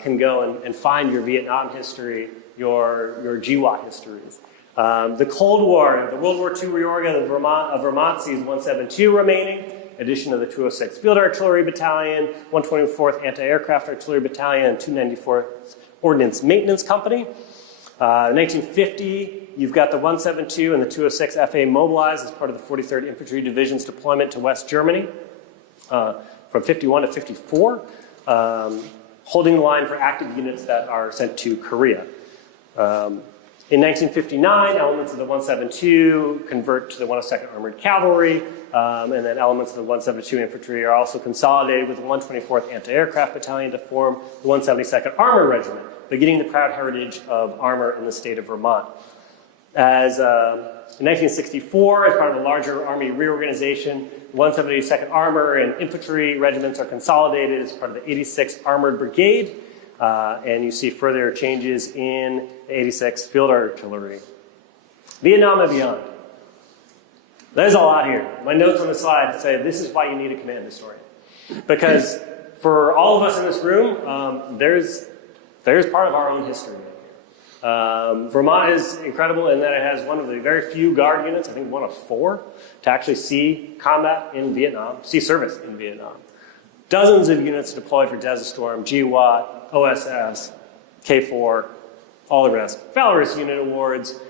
can go and find your Vietnam history, your GWAT histories. The Cold War, the World War II reorg of Vermont sees 172 remaining, addition of the 206th Field Artillery Battalion, 124th Anti-Aircraft Artillery Battalion, and 294th Ordnance Maintenance Company. 1950, you've got the 172 and the 206 FA mobilized as part of the 43rd Infantry Division's deployment to West Germany from 51 to 54, holding the line for active units that are sent to Korea. In 1959, elements of the 172 convert to the 102nd Armored Cavalry, and then elements of the 172 Infantry are also consolidated with the 124th Anti-Aircraft Battalion to form the 172nd Armor Regiment, beginning the proud heritage of armor in the state of Vermont. As in 1964, as part of a larger Army reorganization, 172nd Armor and Infantry regiments are consolidated as part of the 86th Armored Brigade, and you see further changes in the 86th Field Artillery. Vietnam and beyond. There's a lot here. My notes on the slide say this is why you need a command historian. Because for all of us in this room, there's part of our own history. Vermont is incredible in that it has one of the very few Guard units, I think one of 4, to actually see combat in Vietnam, see service in Vietnam. Dozens of units deployed for Desert Storm, GWAT, OSS, K4, all the rest. Valorous Unit Awards,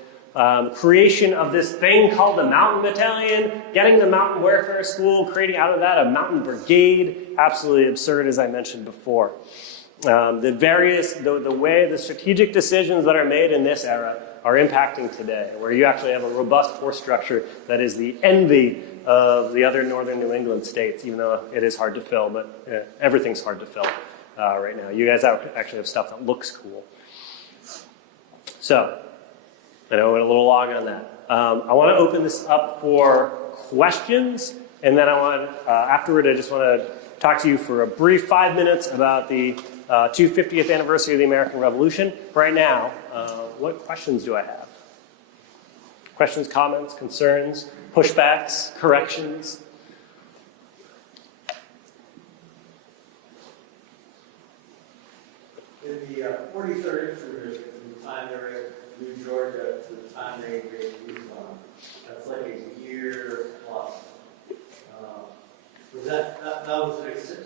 creation of this thing called the Mountain Battalion, getting the Mountain Warfare School, creating out of that a Mountain Brigade, absolutely absurd as I mentioned before. The way the strategic decisions that are made in this era are impacting today, where you actually have a robust force structure that is the envy of the other northern New England states, even though it is hard to fill, but everything's hard to fill right now. You guys actually have stuff that looks cool. So, I know I went a little long on that. I want to open this up for questions, and then afterward I just want to talk to you for a brief 5 minutes about the 250th anniversary of the American Revolution. Right now, what questions do I have? Questions, comments, concerns, pushbacks, corrections? In the 43rd infantry, from the time they were at New Georgia to the time they moved on, that's like a year plus. Was that was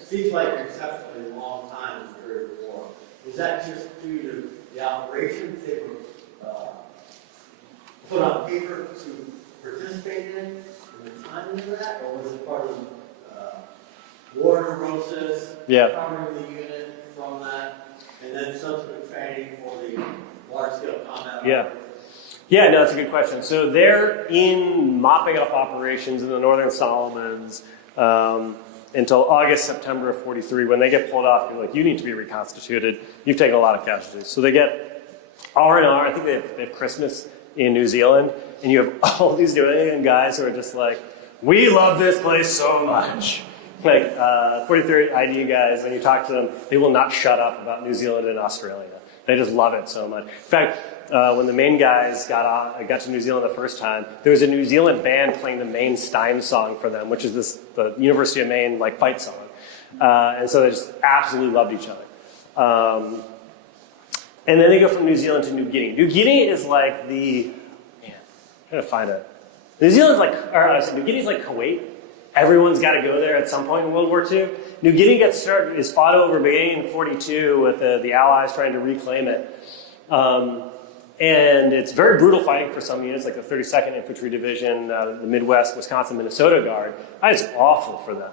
seems like an exceptionally long time during the war. Was that just due to the operations they were put on paper to participate in the timing of that, or was it part of war neurosis, covering the unit from that, and then subsequent training for the large-scale combat? Yeah, no, that's a good question. So they're in mopping up operations in the Northern Solomons until August, September of 43. When they get pulled off, you're like, you need to be reconstituted. You've taken a lot of casualties. So they get R&R. I think they have Christmas in New Zealand, and you have all these New England guys who are just like, we love this place so much. Like 43rd ID guys, when you talk to them, they will not shut up about New Zealand and Australia. They just love it so much. In fact, when the Maine guys got to New Zealand the first time, there was a New Zealand band playing the Maine Stein song for them, which is the University of Maine fight song. And so they just absolutely loved each other. And then they go from New Zealand to New Guinea. New Guinea is like I'm trying to find it. New Guinea is like Kuwait. Everyone's got to go there at some point in World War II. New Guinea is fought over beginning in 42 with the Allies trying to reclaim it. And it's very brutal fighting for some units, like the 32nd Infantry Division, the Midwest, Wisconsin, Minnesota Guard. It's awful for them.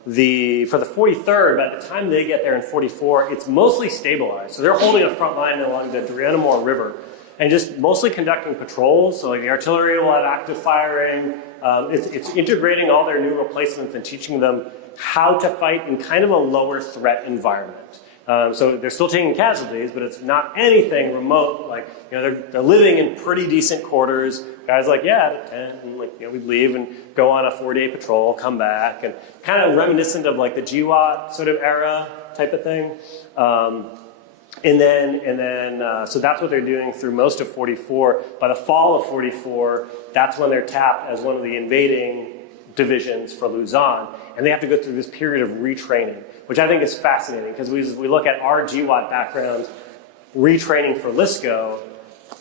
For the 43rd, by the time they get there in 44, it's mostly stabilized. So they're holding a front line along the Dranamore River and just mostly conducting patrols. So like the artillery will have active firing. It's integrating all their new replacements and teaching them how to fight in kind of a lower threat environment. So they're still taking casualties, but it's not anything remote. Like, they're living in pretty decent quarters. Guys like, at 10, and we'd leave and go on a 4-day patrol, come back, and kind of reminiscent of like the GWAT sort of era type of thing. So that's what they're doing through most of 44. By the fall of 44, that's when they're tapped as one of the invading divisions for Luzon, and they have to go through this period of retraining, which I think is fascinating, because we look at our GWAT backgrounds, retraining for LSCO,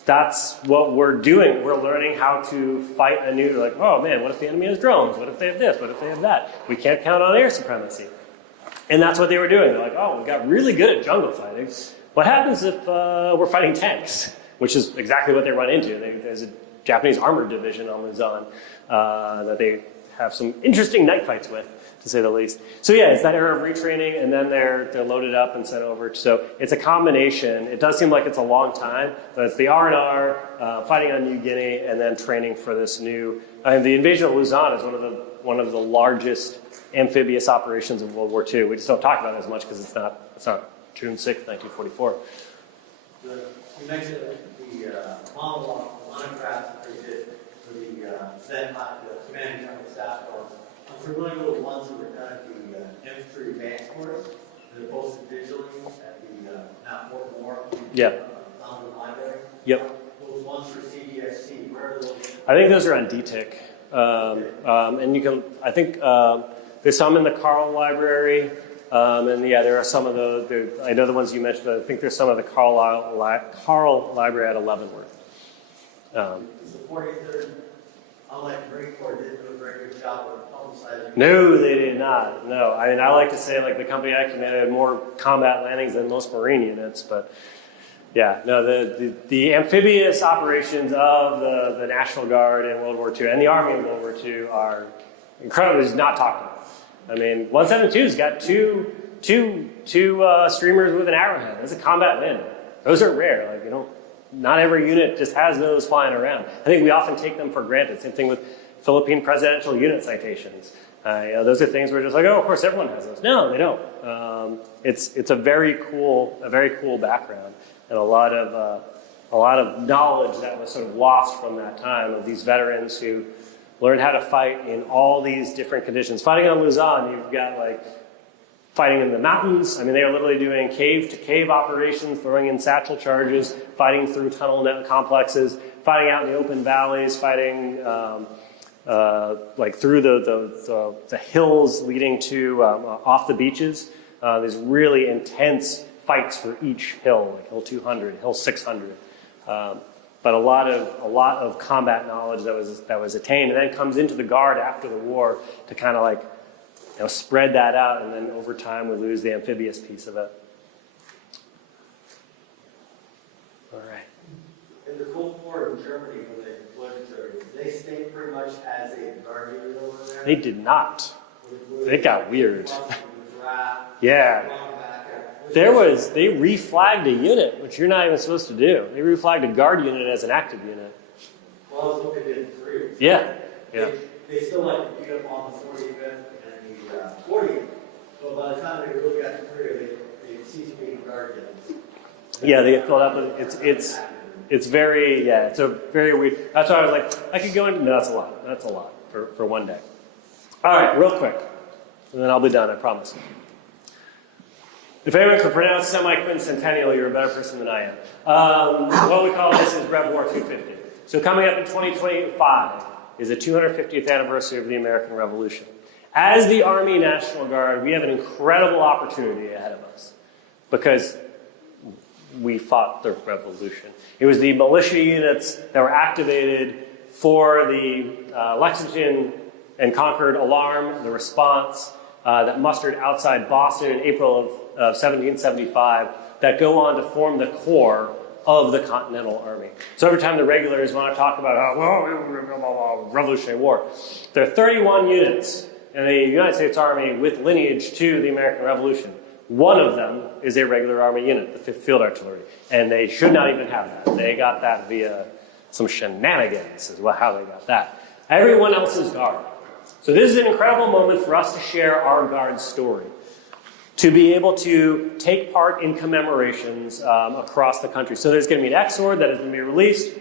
that's what we're doing. We're learning how to fight anew. Like, oh man, what if the enemy has drones? What if they have this? What if they have that? We can't count on air supremacy. And that's what they were doing. They're like, oh, we got really good at jungle fighting. What happens if we're fighting tanks? Which is exactly what they run into. There's a Japanese armored division on Luzon that they have some interesting night fights with, to say the least. So yeah, it's that era of retraining, and then they're loaded up and sent over. So it's a combination. It does seem like it's a long time, but it's the R&R, fighting on New Guinea, and then training for this new. The invasion of Luzon is one of the largest amphibious operations of World War II. We just don't talk about it as much because it's not June 6th, 1944. You mentioned the monographs that they did for the commanding general staff corps. I'm familiar with the ones that were done at the infantry advance course. They're posted digitally at the now Fort Moore. Library. Yep. Those ones for CDSC, where are those? I think those are on DTIC. And you can, I think there's some in the Carl Library. There are some of I know the ones you mentioned, but I think there's some of the Carl Library at Leavenworth. The 43rd, unlike the Marine Corps, didn't do a very good job of publicizing. No, they did not. No, I like to say the company I commanded had more combat landings than most Marine units, but yeah, no, the amphibious operations of the National Guard in World War II and the Army in World War II are incredibly not talked about. I mean, 172's got two two streamers with an arrowhead. That's a combat win. Those are rare. Like, you know, not every unit just has those flying around. I think we often take them for granted. Same thing with Philippine presidential unit citations. You know, those are things we're just like, oh, of course everyone has those. No, they don't. It's a very cool background, and a lot of knowledge that was sort of lost from that time of these veterans who learned how to fight in all these different conditions. Fighting on Luzon, you've got like fighting in the mountains. I mean, they are literally doing cave-to-cave operations, throwing in satchel charges, fighting through tunnel net complexes, fighting out in the open valleys, fighting like through the hills leading to off the beaches. These really intense fights for each hill, like Hill 200, Hill 600. But a lot of combat knowledge that was attained, and then comes into the Guard after the war to kind of like, you know, spread that out, and then over time we lose the amphibious piece of it. All right. In the Cold War in Germany, when they deployed, they stayed pretty much as a Guard unit over there. They did not. It got weird. Yeah. They reflagged a unit, which you're not even supposed to do. They reflagged a Guard unit as an active unit. Well, I was looking at three. Yeah. Yeah. They still like to beat up on the 45th and the 40th. So by the time they really got to career, they ceased being Guard units. Yeah, they get filled up with it's very it's a very weird. That's why I was like, I could go into. No, that's a lot. That's a lot for one day. All right, real quick, and then I'll be done. I promise. If anyone could pronounce semi-quincentennial, you're a better person than I am. What we call this is Rev War 250. So coming up in 2025 is the 250th anniversary of the American Revolution. As the Army National Guard, we have an incredible opportunity ahead of us because we fought the revolution. It was the militia units that were activated for the Lexington and Concord alarm, the response that mustered outside Boston in April of 1775 that go on to form the core of the Continental Army. So every time the regulars want to talk about Revolutionary War, there are 31 units in the United States Army with lineage to the American Revolution. One of them is a regular Army unit, the 5th Field Artillery, and they should not even have that. They got that via some shenanigans is how they got that. Everyone else is Guard. So this is an incredible moment for us to share our Guard story, to be able to take part in commemorations across the country. So there's going to be an X-Sword that is going to be released.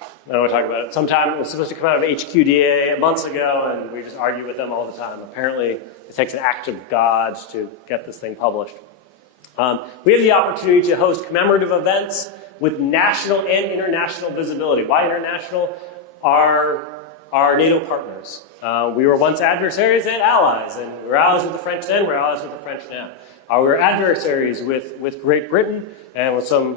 I don't want to talk about it. Sometime it was supposed to come out of HQDA months ago, and we just argue with them all the time. Apparently, it takes an act of God to get this thing published. We have the opportunity to host commemorative events with national and international visibility. Why international? Our NATO partners. We were once adversaries and allies, and we were allies with the French then, we're allies with the French now. We were adversaries with Great Britain and with some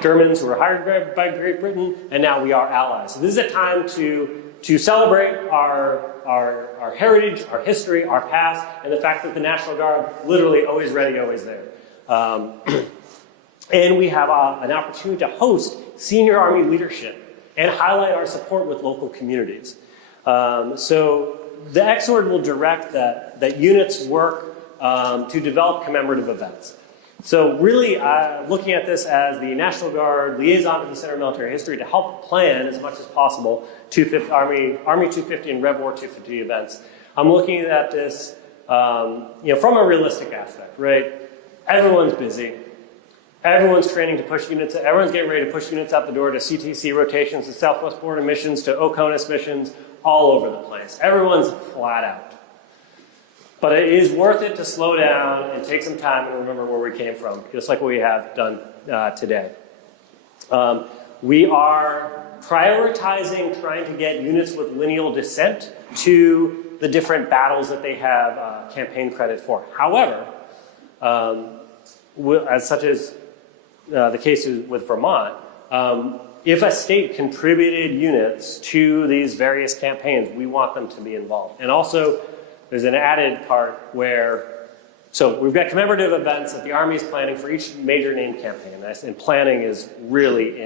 Germans who were hired by Great Britain, and now we are allies. So this is a time to celebrate our heritage, our history, our past, and the fact that the National Guard, literally always ready, always there. And we have an opportunity to host senior Army leadership and highlight our support with local communities. So the X-Sword will direct that units work to develop commemorative events. So really looking at this as the National Guard liaison to the Center of Military History to help plan as much as possible Army 250 and Rev War 250 events. I'm looking at this from a realistic aspect, right? Everyone's busy. Everyone's training to push units. Everyone's getting ready to push units out the door to CTC rotations, to Southwest Border missions, to OCONUS missions, all over the place. Everyone's flat out. But it is worth it to slow down and take some time and remember where we came from, just like what we have done today. We are prioritizing trying to get units with lineal descent to the different battles that they have campaign credit for. However, as such as the case with Vermont, if a state contributed units to these various campaigns, we want them to be involved. And also, there's an added part where, so we've got commemorative events that the Army is planning for each major named campaign. And planning is really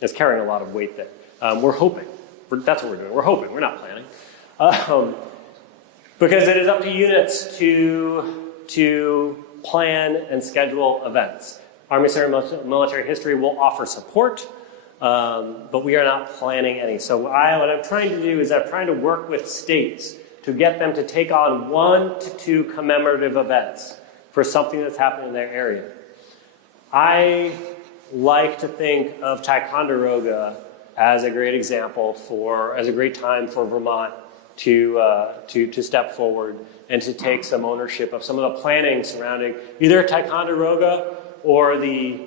is carrying a lot of weight there. We're hoping. That's what we're doing. We're hoping. We're not planning. Because it is up to units to to plan and schedule events. Army Service Military History will offer support, but we are not planning any. So what I'm trying to do is I'm trying to work with states to get them to take on 1 to 2 commemorative events for something that's happening in their area. I like to think of Ticonderoga as a great example as a great time for Vermont to step forward and to take some ownership of some of the planning surrounding either Ticonderoga or the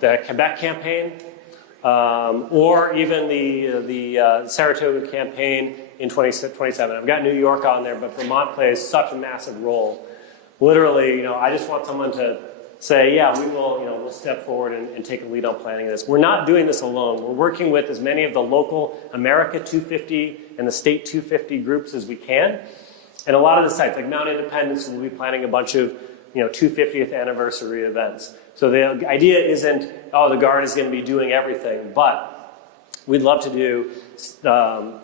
Quebec campaign, or even the Saratoga campaign in 2027. I've got New York on there, but Vermont plays such a massive role. Literally, I just want someone to say, yeah, we'll step forward and take a lead on planning this. We're not doing this alone. We're working with as many of the local America 250 and the State 250 groups as we can. And a lot of the sites, like Mount Independence, will be planning a bunch of 250th anniversary events. So the idea isn't, oh, the Guard is going to be doing everything, but we'd love to do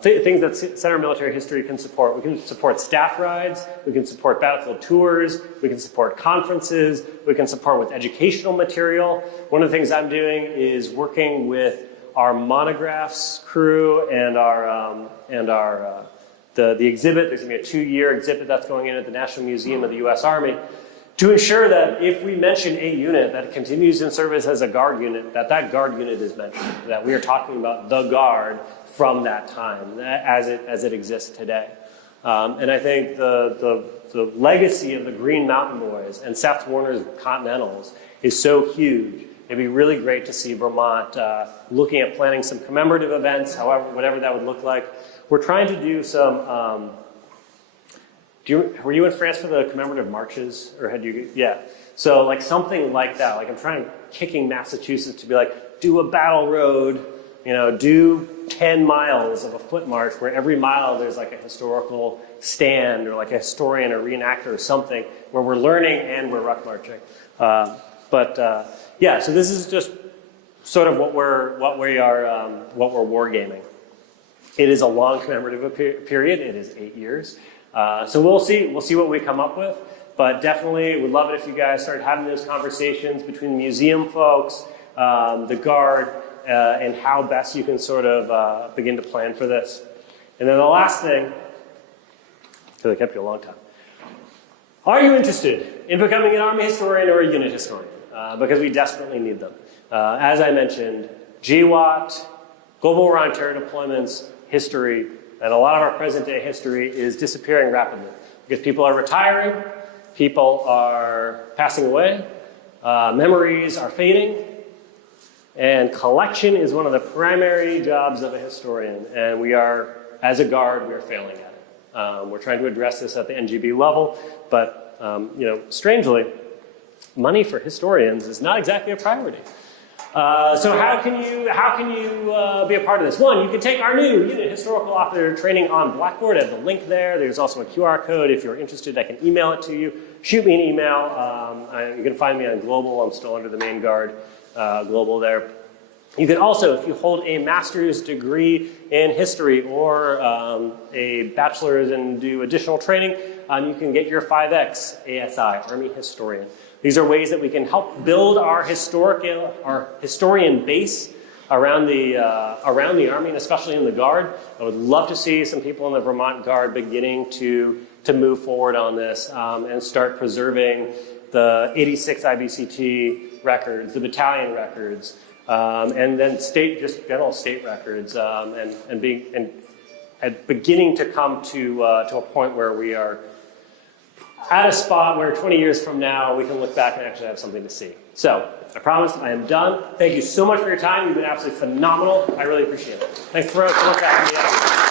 things that Center of Military History can support. We can support staff rides, we can support battlefield tours, we can support conferences, we can support with educational material. One of the things I'm doing is working with our monographs crew and the exhibit. There's going to be a 2-year exhibit that's going in at the National Museum of the U.S. Army to ensure that if we mention a unit that continues in service as a Guard unit, that Guard unit is mentioned, that we are talking about the Guard from that time as it exists today. And I think the legacy of the Green Mountain Boys and Seth Warner's Continentals is so huge. It'd be really great to see Vermont looking at planning some commemorative events, whatever that would look like. We're trying to do some. Were you in France for the commemorative marches, or had you? Yeah. So like something like that. Like I'm kicking Massachusetts to be like, do a battle road, do 10 miles of a foot march where every mile there's like a historical stand or like a historian or reenactor or something where we're learning and we're ruck marching. Yeah. So this is just sort of what we're wargaming. It is a long commemorative period. It is 8 years. So we'll see what we come up with, but definitely would love it if you guys started having those conversations between the museum folks, the Guard, and how best you can sort of begin to plan for this. And then the last thing, because I kept you a long time, are you interested in becoming an Army historian or a unit historian? Because we desperately need them. As I mentioned, GWAT, Global War on Terror Deployments, history, and a lot of our present-day history is disappearing rapidly because people are retiring, people are passing away, memories are fading, and collection is one of the primary jobs of a historian. And we are, as a Guard, we are failing at it. We're trying to address this at the NGB level, but strangely, money for historians is not exactly a priority. So how can you be a part of this? One, you can take our new unit historical author training on Blackboard. I have the link there. There's also a QR code. If you're interested, I can email it to you. Shoot me an email. You can find me on Global. I'm still under the Maine Guard Global there. You can also, if you hold a master's degree in history or a bachelor's and do additional training, you can get your 5X ASI, Army Historian. These are ways that we can help build our historian base around the Army and especially in the Guard. I would love to see some people in the Vermont Guard beginning to move forward on this and start preserving the 86 IBCT records, the battalion records, and then general state records, and beginning to come to a point where we are at a spot where 20 years from now, we can look back and actually have something to see. So, I promise I am done. Thank you so much for your time. You've been absolutely phenomenal. I really appreciate it. Thanks for having me out.